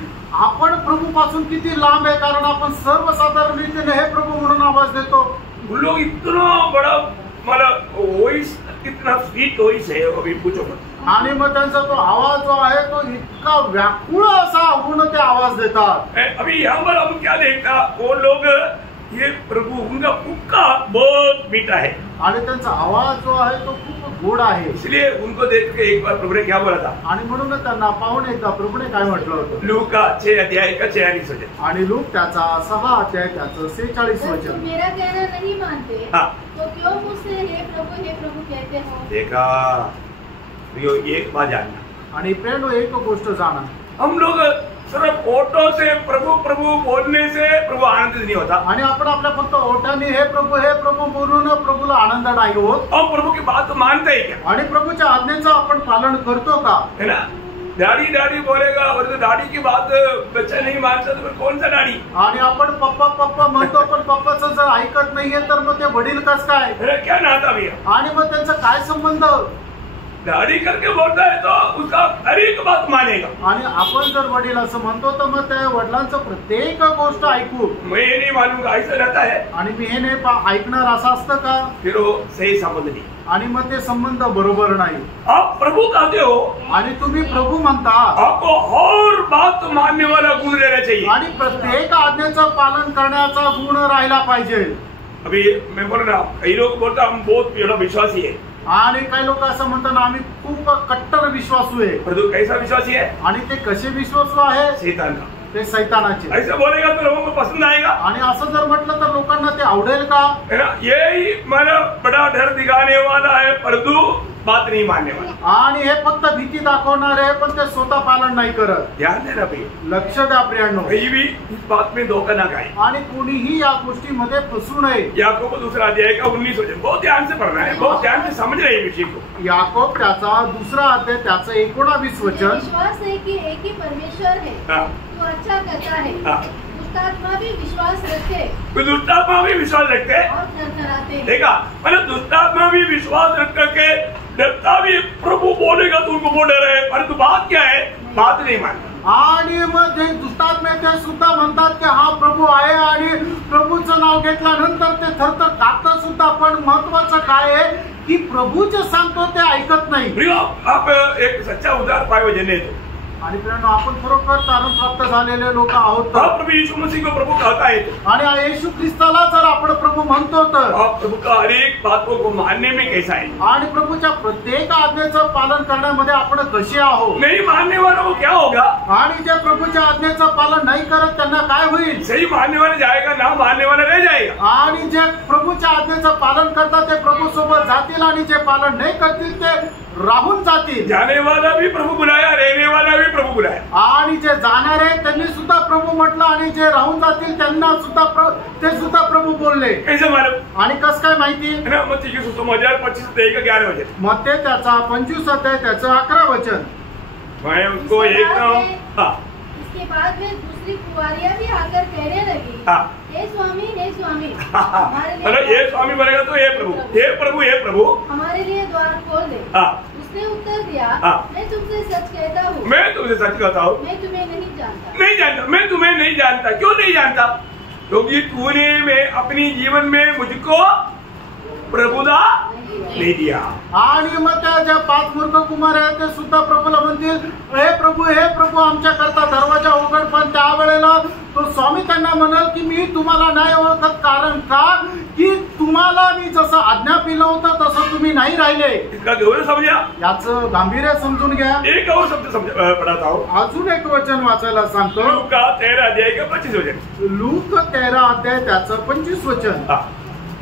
आपण प्रभू पासून किती लांब आहे, कारण आपण सर्वसाधारण रीतीने हे प्रभू म्हणून आवाज देतो. उन लोग इतना बड़ा मतलब वॉइस, इतना स्वीट वॉइस है, अभी पूछो मत. आणि मग त्यांचा तो आवाज जो आहे तो इतका व्याकुळ असा होऊन ते आवाज देतात. अभी यहाँ पर हम क्या देखता, वो लोग ये प्रभु उनका पुक्का बहुत मीठा है आणि त्यांचा आवाज जो आहे तो खूप गोड आहे. इसलिए उनको देख के एक बार प्रभु ने क्या बोला था, आणि म्हणूनच त्यांना पाहून एकदा प्रभूने काय म्हटलं होतं, लूका 6 अध्याय का 46 वचन. आणि लूक त्याचा 6 अध्याय त्याचं 46 अगर तुम वचन. मेरा कहना नहीं मानते हाँ. तो क्यों मुझसे हे प्रभु कहते हो. देखा, यो एक बात जानना, आणि प्रेम एक गोष्ट जाणा, हम लोग सिर्फ ओटो से प्रभु प्रभु बोलने से प्रभु आनंदित नहीं होता. आणि आपण आपल्या फक्त ओठांनी हे प्रभू बोलून प्रभूला आनंद नाही होत. हम प्रभु की बात तो मानते हैं क्या, आणि प्रभूच्या आज्ञेचं आपण पालन करतो का, है ना. दाढ़ी दाढ़ी बोलेगा और तो दाढ़ी की बात बच्चा नहीं मानता तो फिर कौन सा दाढ़ी. आणि आपण पप्पा पप्पा म्हणतो पण पप्पाचं जर ऐकत नाहीये तर मग ते वडील कस काय, अरे क्या नाता भैया, आणि मग त्यांचा काय संबंध. दाढ़ी करके बोलता है तो उसका हर एक बात मानेगा. आणि आपण जर वडील असं म्हणतो तर मग त्या वडिलांचं प्रत्येक गोष्ट ऐकू. मैं ये नहीं मानूंगा, ऐसा रहता है, आणि मी हे नाही ऐकणार असं असतं का, फिर वो सही संबंध नहीं. आणि मग ते संबंध बरोबर नाही. आप प्रभु कहते हो, आणि तुम्ही प्रभू म्हणता, आपको हर बात मानने वाला गुण रहना चाहिए. आणि प्रत्येक आज्ञेचं पालन करण्याचा गुण राहिला पाहिजे. अभी मैं बोल रहा हूँ, कई लोग बोलता हम बहुत बड़ा विश्वासी है, आणि काही लोक असं म्हणतात आम्ही खूप कट्टर विश्वासू आहे. परंतु कैसा विश्वासी है, आणि ते कसे विश्वासू आहे, शैतान का. ते सैतानाचे. ऐसा बोलेगा तो लोगों को पसंद आएगा, आणि असं जर म्हटलं तर लोकांना ते आवडेल का, है ना. यही मेरा बड़ा डर दिखाने वाला है, परंतु बात नहीं मानने वाला. आणि हे फक्त भीती दाखवणार आहे पण ते स्वतः पालन नाही करत. ध्यान देना भैया, लक्ष द्या प्रियांनो, कहीं भी इस बात में धोखा ना खाए. आणि कोणीही या गोष्टीमध्ये फसू नये. याकूब 2 अध्याय का 19 वचन बहुत ध्यान से पढ़ना है, बहुत ध्यान से समझ रहे हैं विषय को. याकोब त्याचा 2 अध्याय त्याचं 19 मुझे वचन. विश्वास है कि एक ही परमेश्वर है हाँ. तो अच्छा करता है. हाँ. दुष्टात्मा भी विश्वास रखते तो दुष्टात्मा भी विश्वास रखते हैं, और थरथराते हैं. देखा, मतलब दुष्टात्मा भी विश्वास रख करके डरता भी, प्रभु बोलेगा तो उनको वो डर है, परंतु बात क्या है, बात नहीं मानता. आणि मग ते दुष्टात्मे ते सुद्धा म्हणतात की हा प्रभू आहे, आणि प्रभूचं नाव घेतल्यानंतर ते थरथर कापतात सुद्धा. पण महत्वाचं काय आहे की प्रभू जे सांगतो ते ऐकत नाही. प्रिय, आप एक सच्चा उदार पाए हुए जने तो आणि प्रियांनो, आपण खरोखर तारण प्राप्त झालेले लोक आहोत. आप प्रभु यीशु मसीह को प्रभु कहता है तो आणि येशू ख्रिस्ताला जर आपण प्रभू म्हणतो तर, आप प्रभु का हर एक बातों को मानने में कैसा है. आणि प्रभूच्या प्रत्येक आज्ञेचं पालन करण्यामध्ये आपण कसे आहोत. नहीं मानने वालों को क्या होगा, आणि जे प्रभूच्या आज्ञेचं पालन नाही करत त्यांना काय होईल. सही मानने वाला जाएगा, ना मानने वाला रह जाएगा. आणि जे प्रभूच्या आज्ञेचं पालन करतात ते प्रभू सोबत जातील, आणि जे पालन नाही करतील ते राहून जातील. जाने वाला भी प्रभु बुलाया, रहने वाला भी प्रभु बुलाया. आणि जे जाणार आहे त्यांनी सुद्धा प्रभू म्हटलं, आणि जे राहून जातील त्यांना सुद्धा ते सुद्धा प्रभू बोलले. कैसे मालूम, आणि कस काय माहिती. है ना. मत्ती की सुसमाचार 25 का 11 वचन. मत्ते त्याचा 25 अध्याय त्याचं 11 वचन. मैं उसको एक हाँ इसके बाद में दूसरी कुंवारियां भी आकर कहने लगी, हाँ. हे स्वामी मतलब ये स्वामी बनेगा तो हे प्रभु हमारे लिए द्वार खोल दे. हाँ. उसने उत्तर दिया, हाँ. मैं तुमसे सच कहता हूँ, मैं तुमसे सच कहता हूँ, मैं तुम्हें नहीं जानता. नहीं जानता, मैं तुम्हें नहीं जानता. क्यों नहीं जानता, क्योंकि तूने मैं अपनी जीवन में मुझको प्रभुदा नहीं दिया. आणि मग त्या ज्या 5 मूर्ख कुमार आहेत ते सुद्धा प्रभूला म्हणतील, हे प्रभू आमच्या करता दरवाजा उघड. पण त्यावेळेला तो स्वामी त्यांना म्हणाल की मी तुम्हाला नाही ओळखत, कारण का की तुम्हाला मी जसं आज्ञा पिलं होतं तसं तुम्ही नाही राहिले. इसका गौरव समझा, याचं गांभीर्य समजून घ्या. एक और शब्द पढ़ाता हूँ. अजून एक वचन वाचायला सांगतो. लूका 13 अध्याय का 25 वचन. लूक 13 अध्याय त्याचं 25 वचन.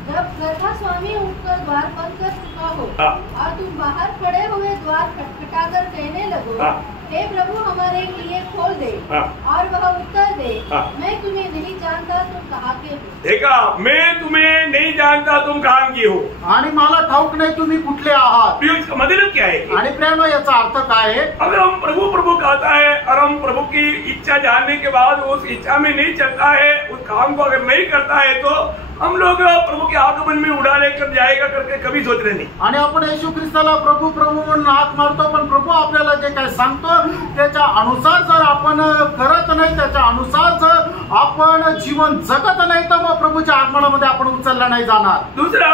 जब घर का स्वामी उठकर द्वार बंद कर चुका हो हाँ. और तुम बाहर खड़े हुए द्वार खटखटाकर कहने लगो, हाँ. हे प्रभु हमारे लिए खोल दे। और वह उत्तर दे, मैं तुम्हें नहीं जानता, तुम कहाँ के हो। देखा, मैं तुम्हें नहीं जानता, तुम कहाँ की हो, आणि मला ठाऊक नाही तुम्ही कुठले आहात। प्रियो, इसका मतलब क्या है? आणि प्रेम, याचा अर्थ काय है? अगर हम प्रभु प्रभु कहता है और हम प्रभु की इच्छा जानने के बाद उस इच्छा में नहीं चलता है, उस काम को अगर नहीं करता है, तो हम लोग प्रभु के आगमन में उड़ा लेकर जाएगा करके कभी सोच रहे नहीं। आणि आपण येशू ख्रिस्ताला प्रभू प्रभू म्हणून हाक मारतो, पण प्रभू आपल्याला जे काय सांगतो त्याच्या अनुसार जर आपण करत नाही, त्याच्या अनुसार जर आपण जीवन जगत नाही, तर मग प्रभूच्या आगमनामध्ये आपण उचलला नहीं जाणार। दूसरा,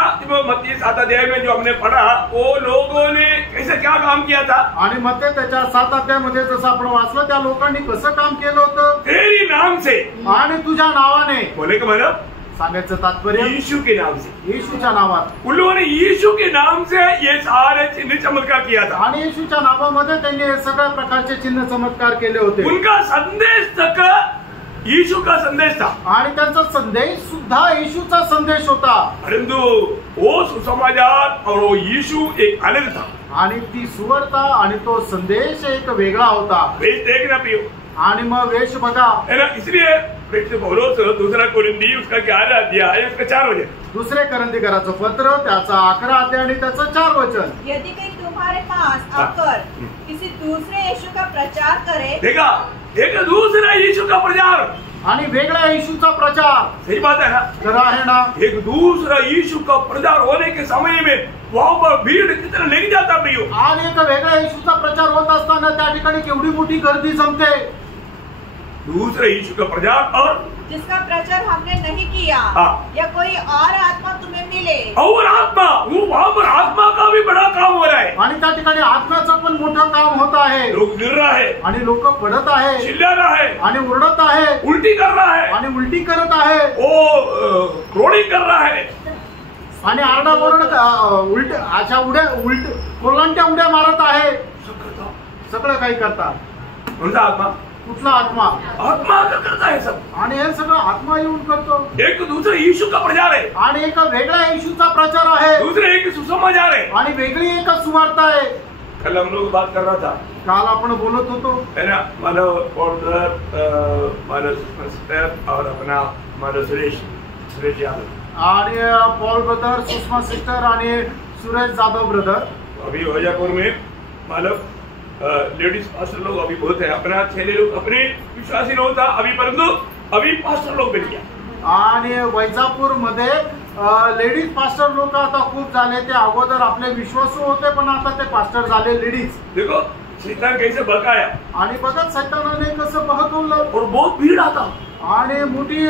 मत्ती 7 अध्याय में जो हमने पढ़ा, वो लोगों ने कैसे क्या काम किया था? आणि मत्ती त्याच्या 7 अध्यायामध्ये जसं आपण वाचलं, त्या लोकांनी कसं काम केलं होतं? तेरी नाम से, आणि तुझ्या नावाने। बोले का मतलब सांगायचं तात्पर्य यीशु के नाम से, येशूच्या नावात। उन्होंने यीशु के नाम से ये सारे चिन्ह चमत्कार किया था। आणि येशूच्या नावामध्ये त्यांनी हे सगळ्या प्रकारचे चिन्ह चमत्कार केले होते। उनका संदेश तक यीशु का संदेश था, आणि त्यांचा संदेश सुद्धा येशूचा संदेश होता। परंतु वो सुसमाचार और वो यीशु एक अलग था। आणि ती सुवार्ता आणि तो संदेश एक वेगळा होता। वेश देखना प्रियो, आणि मग वेश बघा, है ना। इसलिए पौलुस दूसरा कोरिन्थी उसका 11 अध्याय उसका 4 वचन, दुसरे करंथीकराचं पत्र त्याचा 11 अध्याय आणि त्याचं 4 वचन। यदि कोई तुम्हारे पास आकर किसी दूसरे यीशु का प्रचार करे, देखा, एक दूसरा यीशु का प्रचार आणि वेगळ्या येशूचा प्रचार, सही बात है ना, खरा आहे ना। एक दूसरा यीशु का प्रचार होने के समय में वहां पर भीड़ कितना नहीं जाता प्रियो। आणि एक वेगळ्या येशूचा प्रचार होत असताना त्या ठिकाणी केवढी मोठी गर्दी जमते। दूसरे यीशु का प्रचार और जिसका प्रचार हमने नहीं किया, या कोई और आत्मा तुम्हें मिले, और आत्मा, वो वहाँ पर आत्मा का भी बड़ा काम हो रहा है। आणि त्या ठिकाणी आत्म्याचं पण मोठं काम होत आहे। लोग गिर रहा है, आणि लोक पडत आहे, चिल्ला रहा है, आणि ओरडत आहे, उल्टी कर रहा है, आणि उलटी करत आहे, वो क्रोड़ी कर रहा है, आणि आरडाओरड उलट अशा उड्या उलट कोलांट्या उड्या मारत आहे, सगळं काही करतात। कोणता आत्मा? कुठला आत्मा? आत्मा का करता है सब, आणि हे सगळं आत्मा येऊन करतो। एक दूसरे यीशु का प्रचार है, आणि एक वेगळ्या येशूचा प्रचार आहे, दूसरे एक सुसमाचार है, आणि वेगळी एक सुवार्ता आहे। कल हम लोग बात कर रहा था, काल आपण बोलत होतो, है ना, मानव पौडर, मानव सिस्टर और अपना मानव सुरेश यादव, आणि पॉल ब्रदर, सुषमा सिस्टर आणि सुरेश जाधव ब्रदर। अभी वैजापुर में मानव लेडीज पास्टर लोग अभी बहुत है, अपना छेले लोग अपने विश्वासी नव्हता अभी, परंतु अभी पास्टर लोग भेट गया। आणि वैजापूर मध्ये लेडीज पास्टर लोक आता खूप झाले। ते अगोदर आपले विश्वासू होते, पण आता ते पास्टर झाले लेडीज। देखो शैतान कैसे भड़काया, आणि बघा सैतानाने कसं बहकवलं, और बहुत भीड़ आता, आणि मोठी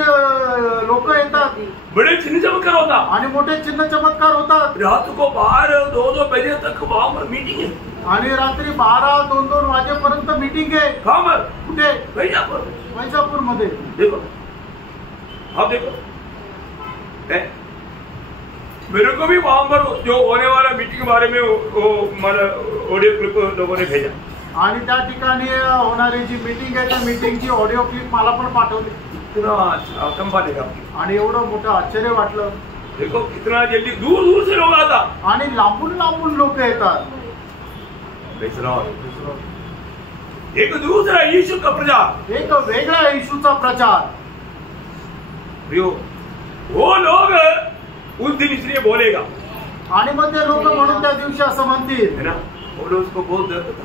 लोक येतात, बड़े चिन्ह चमत्कार होता, आणि मोठे चिन्ह चमत्कार होतात। रात को 12-2 बजे तक वहां पर मीटिंग है, आणि रात्री 12-2 वाजेपर्यंत मीटिंग आहे। कहाँ पर? कुठे? वैजापुर मध्ये। देखो, आप देखो, मेरे को भी वहां पर जो होने वाला मीटिंग के बारे में वो ऑडियो क्लिप लोगों ने भेजा, आणि त्या ठिकाणी होणारी जी मीटिंग आहे त्या मीटिंगची ऑडिओ क्लिप मला पण पाठवली। कितना कंपा देगा, आणि एवढं मोठं आश्चर्य वाटलं। देखो कितना जल्दी दूर दूर से लोग आता, आणि लांबून लांबून लोक येतात। एक दूसरा यीशु का प्रचार, एक वेगळ्या येशूचा प्रचार। वो लोग उस दिन इसलिए बोलेगा, आणि मग ते लोक म्हणून त्या दिवशी असं म्हणतील, है ना, वो उसको बहुत दर्द था,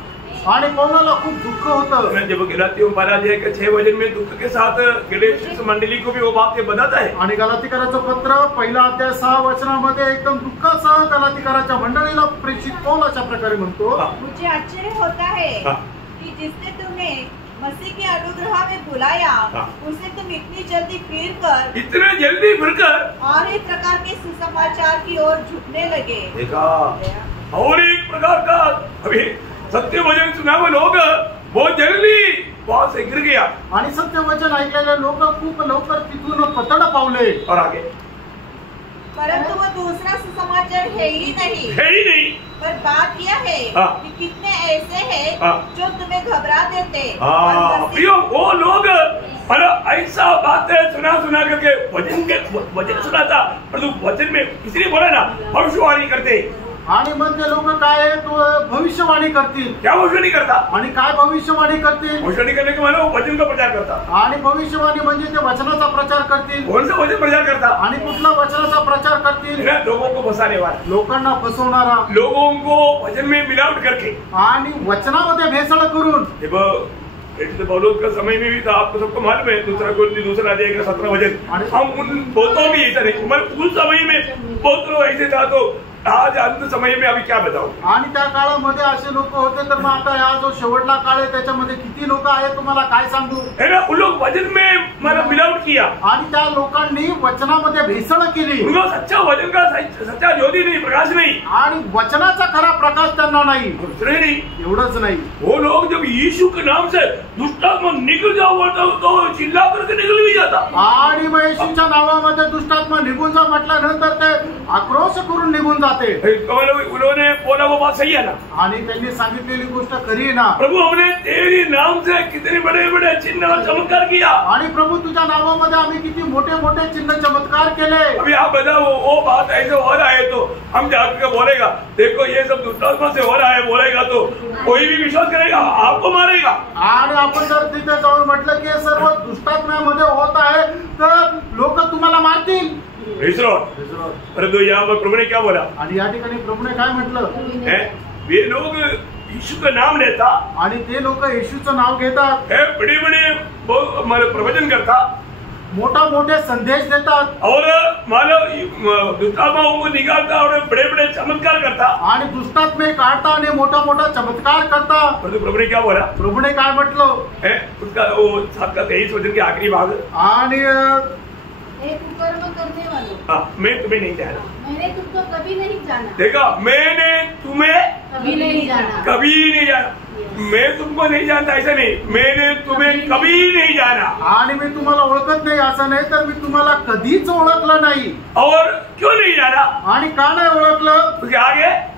आणि कोणाला खूप दुःख होतं। जब गलातियों में पढ़ा जाए कि 6 वचन में दुख के साथ गलेशियस मंडली को भी वो बातें बताता है, आणि गलातीकराचं पत्र 1 अध्याय 6 वचनामध्ये एकदम दुःखासह गलातीकराच्या मंडळीला प्रेषित पौल अशा प्रकारे म्हणतो, मुझे आश्चर्य होता है कि जिसने तुम्हें मसीह के अनुग्रह में बुलाया, उसे तुम इतनी जल्दी फिरकर और एक प्रकार के सुसमाचार की ओर झुकने लगे। देखा, और एक प्रकार का अभी सत्य वचन सुना हुए लोग बहुत जल्दी वहां से गिर गया, आणि सत्य वचन ऐकलेले लोक खूप लवकर तिथून पतन पावले। और आगे, परंतु वो दूसरा सुसमाचार है ही नहीं, पर बात यह है कि कितने ऐसे हैं जो तुम्हें घबरा देते। वो लोग ऐसा बातें सुना करके वचन सुनाता, परंतु वचन में इसलिए बोला ना, भविष्यवाणी करते, आणि मग ते लोक काय भविष्यवाणी करतील. क्या भविष्यवाणी करता? आणि काय भविष्यवाणी करतील? भविष्यवाणी करने के माने वचन का प्रचार करता. आणि भविष्यवाणी म्हणजे ते वचनाचा प्रचार करतील. कौन सा वचन प्रचार करता? आणि कुठला वचनाचा प्रचार करतील? लोगों को फंसाने वाला, लोकांना फसवणारा, लोगों को वचन में मिलावट करके आणि वचनामध्ये भेसळ करून. पौलुस का समय में भी था, आपको सबको मालूम है, दूसरा अध्याय का 17 वचन. हम उन बहुतों भी ऐसा नहीं, मतलब उस समय में बहुत लोग ऐसे था. तो आज अंत समय में अभी क्या बताओ. आणि त्या काळामध्ये असे लोक होते. तर मग आता हा जो शेवटला काळ आहे त्याच्यामध्ये किती लोक आहेत तुम्हाला काय सांगू. उन लोग वचन में मतलब मिलावट किया. आणि त्या लोकांनी वचनामध्ये भेसळ केली. उनको सच्चा वचन का सच्चा ज्योति नहीं, प्रकाश नहीं. आणि वचनाचा खरा प्रकाश त्यांना नाही. नहीं, एवढंच नाही. वो लोग जब यीशु के नाम से दुष्टात्मा निकल जाओ बोलता तो चिल्ला करके निकल भी जाता. आणि मग येशूच्या नावामध्ये दुष्टात्मा निघून जा म्हटल्यानंतर ते आक्रोश करून निघून जाते. उन्होंने बोला वो बात सही है ना. आणि त्यांनी सांगितलेली गोष्ट खरी आहे ना. प्रभु हमने तेरे नाम से कितने बड़े बड़े चिन्ह और चमत्कार किया. आणि प्रभु तुझ्या नावामध्ये आम्ही किती मोठे मोठे चिन्ह चमत्कार केले. अभी आप बताओ वो बात ऐसे हो रहा है तो हम जाकर बोलेगा देखो ये सब दुष्टात्मा से हो रहा है, बोलेगा तो कोई भी विश्वास करेगा, आपको मारेगा. आणि आपण जर तिथे जाऊन म्हटलं की सर्व दुष्टात्म्यामध्ये होत आहे तर लोक तुम्हाला मारतील. परंतु यहाँ पर प्रभु ने क्या बोला. आणि या ठिकाणी प्रभूने काय म्हटलं. वे लोग यीशु का नाम लेता. आणि ते लोक येशूचं नाव घेतात. बड़े बड़े प्रवचन करता, मोठा मोठे संदेश देतात. और मानव दुष्टात्माओं को निकालता और बड़े बड़े चमत्कार करता. आणि दुष्टात्मे काढता आणि मोठा मोठा चमत्कार करता. परंतु प्रभु ने क्या बोला. प्रभूने काय म्हटलं. उसका वो 7 का 23 वचन के आखिरी भाग. आणि एक कुकर्म करने वालों, मैं तुम्हें नहीं जाना. मैंने तुमको कभी नहीं जाना. देखा, मैंने तुम्हें कभी नहीं जाना. कभी नहीं जाना. मैं तुमको नहीं जानता ऐसा नहीं, मैंने तुम्हें कभी नहीं जाना. आणि मी तुम्हाला ओळखत नाही असं नाही, तर मी तुम्हाला कधीच ओळखलं नाही. और क्यों नहीं जाना. आणि का नाही ओळखलं. उसके आगे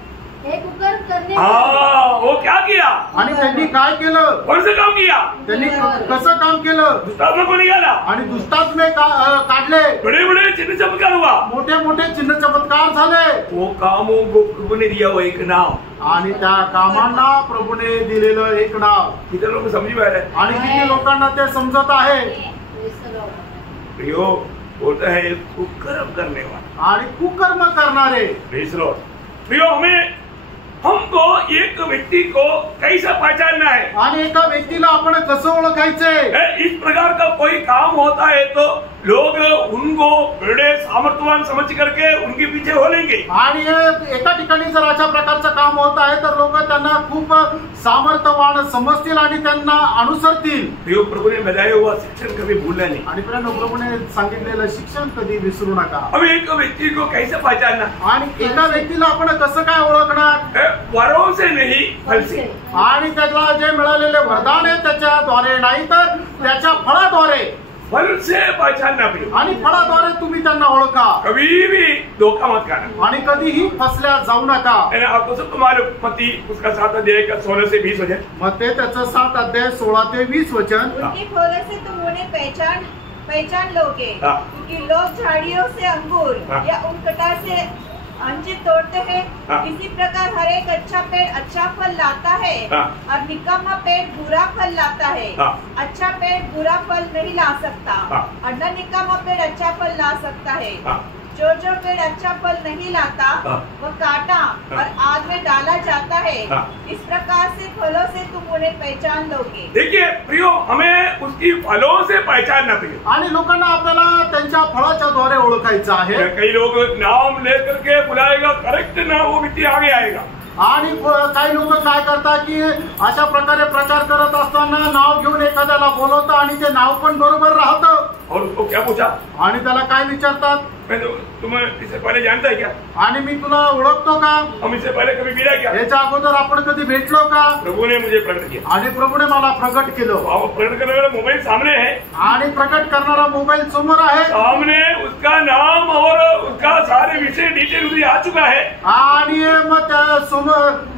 वो क्या किया. आणि त्यांनी काय केलं. कौन सा काम किया. त्यांनी कसं काम केलं. दुष्टात्मा को निकाला. आणि दुष्टात्मे काढले. बड़े बड़े चिन्ह चमत्कार हुआ. मोठे मोठे चिन्ह चमत्कार झाले. वो कामों को प्रभु ने दिया वो एक नाव. आणि त्या कामांना प्रभूने दिलेलं एक नाव. किती लोक समजू आहे. आणि किती लोकांना ते समजत आहे. प्रियो बोलता है कुकर्म करने वाला. आणि कुकर्म करणारे. प्रियो हमको एक व्यक्ति को कैसे पहचानना है. आणि एका व्यक्तीला आपण कसं ओळखायचंय. इस प्रकार का कोई काम होता है तो लोग उनको बड़े सामर्थ्यवान समझ करके उनके पीछे हो लेंगे. आणि एका ठिकाणी जर अशा प्रकारचं काम होत आहे तर लोक त्यांना खूप सामर्थ्यवान समजतील आणि त्यांना अनुसरतील. प्रभु ने बताया हुआ शिक्षण कभी भूलना नहीं. आणि प्रभूने सांगितलेलं शिक्षण कधी विसरू नका. अब एक व्यक्ति को कैसे पहचानना. आणि एका व्यक्तीला आपण कसं काय ओळखणार. वरों से नहीं, फल से. आणि त्याला जे मिळालेले वरदान आहे त्याच्याद्वारे नाही तर त्याच्या फळाद्वारे. फल से पहचानना भी. आणि फळाद्वारे तुम्ही त्यांना ओळखा. कभी भी धोखा मत खाना. आणि कधीही फसल्या जाऊ नका. आपको सब मालूम मत्ती उसका 7 अध्याय का 16 से 20 वचन. मत्ती त्याचं 7 अध्याय 16 ते 20 वचन. उनके फलों से तुम उन्हें पहचान लोगे. क्योंकि लोग झाड़ियों से अंगूर या उनकटा से अंजीर तोड़ते हैं. इसी प्रकार हर एक अच्छा पेड़ अच्छा फल लाता है और निकम्मा पेड़ बुरा फल लाता है. अच्छा पेड़ बुरा फल नहीं ला सकता और न निकम्मा पेड़ अच्छा फल ला सकता है. जो पेड़ अच्छा फल नहीं लाता वह काटा और आग में डाला जाता है. इस प्रकार से फलों से तुम उन्हें पहचान लोगे. देखिए प्रियो, हमें उसकी फलों से पहचानना चाहिए. आणि लोकांना आपल्याला त्यांच्या फळाच्या द्वारे ओळखायचं आहे. कई लोग नाम लेकर के बुलाएगा, करेक्ट नाम वो व्यक्ति आगे आएगा. आणि काही लोक काय करतात की अशा प्रकारे प्रचार करत असताना नाव घेऊन एखाद्याला बोलवतं आणि ते नाव पण बरोबर राहतं. और उसको क्या पूछा. आणि त्याला काय विचारतात. तुम्हें इससे पहले जानता है क्या. आणि मी तुला ओळखतो का. हम इससे पहले कभी मिला क्या. याच्या अगोदर आपण कधी भेटलो का. प्रभु ने मुझे प्रकट किया. आणि प्रभूने मला प्रकट केलं. प्रकट करने वाला मोबाइल सामने है. आणि प्रकट करणारा मोबाइल समोर आहे. सामने उसका नाम और उसका सारे विषय डिटेल उधर आ चुका है. आणि मग त्या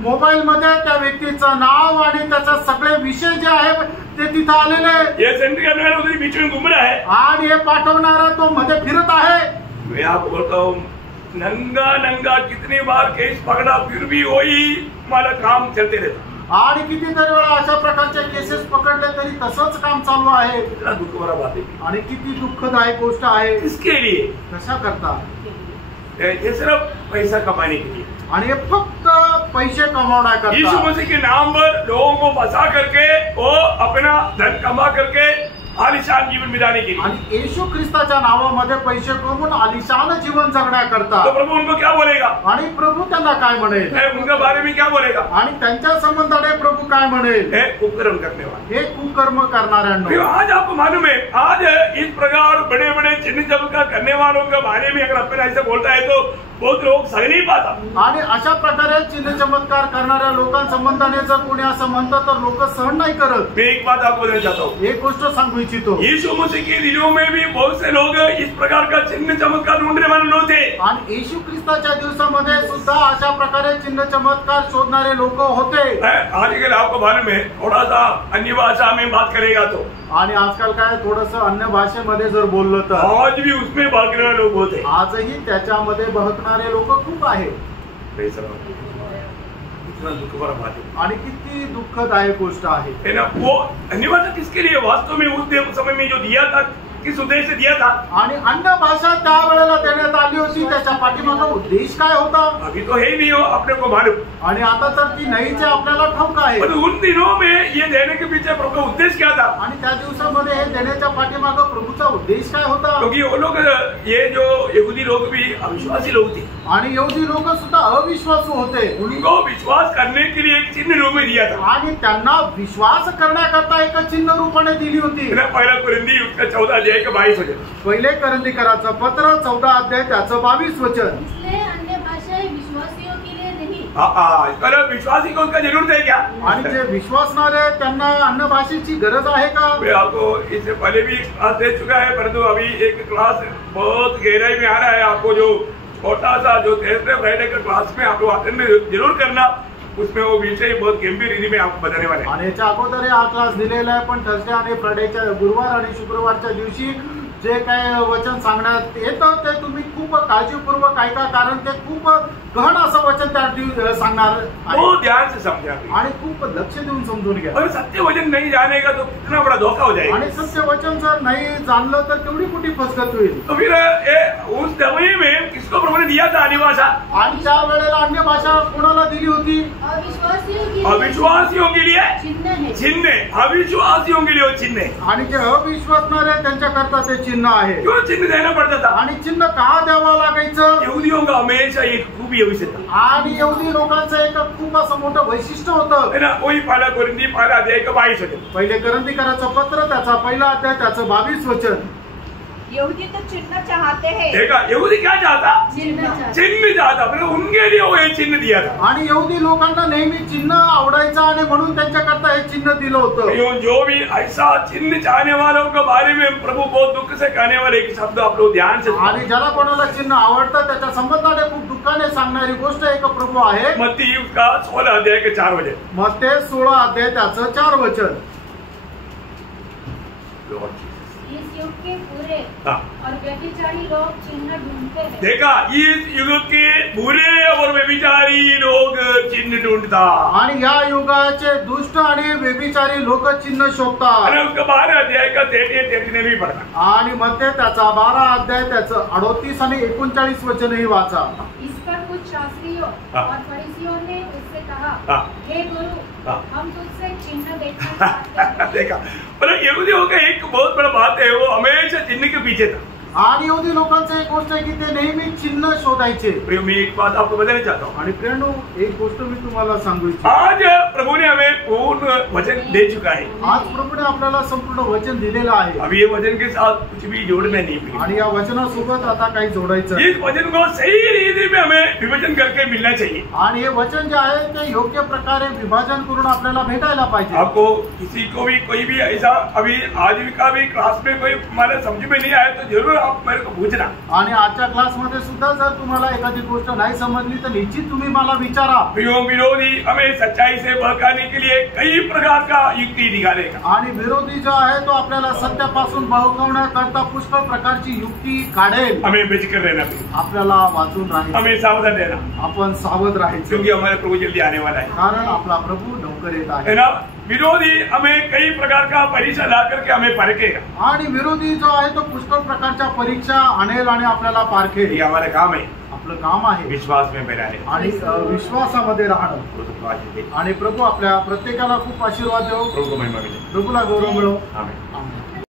मोबाईल मध्ये त्या व्यक्तीचं नाव आणि त्याचा सगळे विषय जे आहे ते तिथं आलेले. ये सेंड करने वाला उधर बीच में घूम रहा है. आणि हे पाठवणारा तो मध्ये फिरत आहे. मैं आपको बोलता हूँ नंगा नंगा कितनी बार केस पकड़ा फिर भी वही हमारा काम चलते रहता। आणि कितीतरी वेळा अशा प्रकारचे केसेस पकडले तरी तसंच काम चालू आहे। कितना दुख भरा बात है। आणि किती दुःखदायक गोष्ट आहे। किसके लिए? कशा करता? ये सिर्फ पैसा कमाने के लिए आणि फक्त पैसे कमावण्याकरता। यीशु मसीह के नाम पर लोगों को फंसा करके वो अपना धन कमा करके आलिशान जीवन बिताने के लिए। आणि येशू ख्रिस्ताच्या नावामध्ये पैसे कमवून आलिशान जीवन जगण्याकरता। तो प्रभु उनको क्या बोलेगा? आणि प्रभु त्यांना काय म्हणेल? उनके बारे में क्या बोलेगा? आणि त्यांच्या संबंधाने प्रभु काय म्हणेल? कुकर्म करने वाले, हे कुकर्म करणाऱ्यांना। आज आपको मालूम है, आज इस प्रकार बड़े बड़े चिन्ह चमत्कार करने वालों के बारे में अगर अपना ऐसे बोलता है तो बहुत लोग सह नहीं पाता। आणि अशा प्रकारे चिन्ह चमत्कार करणाऱ्या लोकांसंबंधाने जर कोणी असं म्हणतं तर लोक सहन नाही करत। मैं एक बात आपको बोलना चाहता हूँ, एक गोष्ट सांगू इच्छितो। यीशु मसीह के दिनों में भी बहुत से लोग इस प्रकार का चिन्ह चमत्कार ढूंढने वाले लोग थे। आणि येशू ख्रिस्ताच्या दिवसामध्ये सुद्धा अशा प्रकारे चिन्ह चमत्कार शोधणारे लोक होते। आजकल आपको मालूम है, थोड़ा सा अन्य भाषा में बात करेगा तो, आणि आजकाल काय थोडंसं अन्य भाषेमध्ये जर बोललं तर आज भी उसमें भागने लोग होते। आजही त्याच्यामध्ये बहकणारे लोक खूप आहेत। दुख भरा बात है आणि किती दुःखदायक गोष्ट आहे ना। वो अन्य भाषा किसके लिए? वास्तव में उस समय में जो दिया था किस उद्देश्य से दिया था? आणि अन्य भाषा त्यावेळेला देण्यात आली होती, त्याच्या पाठीमागचा उद्देश काय होता? अभी तो है ही नहीं हो, अपने को मालूम। आणि आता तर ती नाहीच आपल्याला ठाऊक आहे। पर उन दिनों में ये देने के पीछे प्रभु का उद्देश्य क्या था? आणि त्या दिवसामध्ये हे देण्याच्या पाठीमागं प्रभूचा उद्देश काय होता? क्योंकि वो लोग, ये जो यहूदी लोग भी अविश्वासी लोग थे आणि यहूदी लोक सुद्धा अविश्वासू होते। उनको विश्वास करने के लिए एक चिन्ह रूप में दिया था आणि त्यांना विश्वास करण्याकरता एक चिन्ह रूपाने दिली होती। पहला कुरिन्दी उसका 14 अध्याय का 22 वचन। पहिले करंदीकराचं पत्र 14 अध्याय त्याचं 22 वचन। इसलिए अन्य भाषाएं विश्वासियों के लिए नहीं। पर विश्वासी को उसका जरूरत है क्या? आणि जे विश्वासणारे त्यांना अन्य भाषेची गरज आहे का? मैं आपको इससे पहले भी एक क्लास दे चुका है, परंतु अभी एक क्लास बहुत गहराई में आ रहा है। आपको जो छोटा सा जो थर्सडे फ्राइडे का क्लास में आप लोग अटेंड जरूर करना, उसमें वो विषय बहुत गंभीर रीति में आपको बताने वाले हैं। आणि याच्या अगोदर हा क्लास दिलेला आहे, पण थर्सडे आणि फ्रायडेच्या गुरुवार आणि शुक्रवारच्या दिवशी जे काय वचन सांगण्यात येतं ते तुम्ही खूप काळजीपूर्वक ऐका, कारण ते खूप गहन असं वचन त्या सांगणार वो ध्यान से समझा आणि खूप लक्ष देऊन समजून घ्या। और सत्य वचन नहीं जानेगा तो कितना बड़ा धोखा हो जाएगा। आणि सत्य वचन जर नाही जाणलं तर केवढी मोठी फसगत होईल। तो फिर उस समय में किसको प्रभु ने दिया था अन्य भाषा? आणि त्या वेळेला अन्य भाषा कोणाला दिली होती? अविश्वासियों के लिए चिन्ह है। चिन्ह, अविश्वासियों के लिए वो चिन्ह है। आणि जे अविश्वासणारे त्यांच्याकरता ते चिन्ह आहे। क्यों चिन्ह देना पड़ता था? आणि चिन्ह का द्यावं लागायचं? यहूदियों का हमेशा एक खूबी विषय था। आणि यहूदी लोकांचं एक खूप असं मोठं वैशिष्ट्य होतं। है ना, वही पहला कुरिन्दी पहला अध्याय का 22 वचन। पहिले करंदीकराचं पत्र त्याचा पहिला अध्याय त्याचं 22 वचन। यहूदी तो चिन्ह चाहते हैं। देखा, यहूदी क्या चाहता? चिन्ह चिन्ह चाहता, फिर उनके लिए वो ये चिन्ह दिया था। आणि यहूदी लोकांना नेहमी चिन्ह आवडायचं आणि म्हणून त्यांच्याकरता हे चिन्ह दिलं होतं। जो भी ऐसा चिन्ह चाहने वालों के बारे में प्रभु बहुत दुख से कहने वाले एक शब्द आप लोग ध्यान से। आणि ज्याला कोणाला चिन्ह आवडतं त्याच्या संबंधाने खूप दुःखाने सांगणारी गोष्ट एक प्रभू आहे। मत्ती उसका 16 अध्याय के 4 वचन। मत्ती 16 अध्याय त्याचं 4 वचन। इस युग के बुरे और व्यभिचारी लोग चिन्ह ढूंढते हैं। देखा, इस युग के बुरे और व्यभिचारी लोग चिन्ह ढूंढता। आणि या युगाचे दुष्ट आणि व्यभिचारी लोक चिन्ह शोधतात। आणि उसका 12 अध्याय का 33 भी पढ़ना। आणि मध्ये त्याचा 12 अध्याय त्याचं 38 आणि 39 वचनही वाचा। इस पर कुछ शास्त्रियों और फरीसियों ने उससे कहा, हे गुरु, हम तुझसे चिन्ह देखना चाहते हैं। देखा, पर यहूदियों का एक बहुत बड़ा बात है, वो हमेशा चिन्ह के पीछे था। आणि यहूदी लोकांचं एक गोष्ट आहे की ते नेहमी चिन्ह शोधायचे। प्रिय, मैं एक बात आपको बताना चाहता हूँ। आणि प्रियनो, एक गोष्ट मी तुम्हाला सांगू इच्छितो। आज प्रभु ने हमें पूर्ण वचन दे चुका है। आज प्रभूने आपल्याला संपूर्ण वचन दिलेलं आहे। अभी ये वचन के साथ कुछ भी जोड़ना नहीं है। आणि या वचनासोबत आता काही जोडायचं। इस वचन को सही रीति में हमें विभाजन करके मिलना चाहिए। आणि हे वचन जे आहे ते योग्य प्रकारे विभाजन करून आपल्याला भेटायला पाहिजे। आपको किसी को भी कोई भी ऐसा अभी आजीविका भी क्लास में कोई हमारे समझ में नहीं आया तो जरूर आप मेरे को पूछना। आणि आजच्या क्लासमध्ये सुद्धा जर तुम्हाला एखादी गोष्ट नाही समजली तर निश्चित तुम्ही मला विचारा। विरोधी हमें सच्चाई से बहकाने के लिए कई प्रकार का युक्ति निकालेगा। आणि विरोधी जो आहे तो आपल्याला सत्यापासून बहकवण्याकरता पुष्कळ प्रकारची युक्ती काढेल। हमें बेचकर रहना चाहिए। आपल्याला वाचून राहायचं, हमें सावधान रहना, आपण सावध राहायचं, क्योंकि हमारा प्रभु जल्दी आने वाला है कारण आपला प्रभू लवकर येत है आहे. ना. विरोधी हमें कई प्रकार का परीक्षा ला करके हमें परखेगा, आणि विरोधी जो आहे तो पुष्कळ प्रकारच्या परीक्षा आणेल आणि आपल्याला पारखेल. ये हमारा काम है, आपलं काम आहे विश्वास में बना है. आणि विश्वासामध्ये राहणं. आणि प्रभु आपल्या प्रत्येकाला खूप आशीर्वाद देव, प्रभु को महिमा मिले. प्रभूला गौरव मिळो. आमेन. आमेन.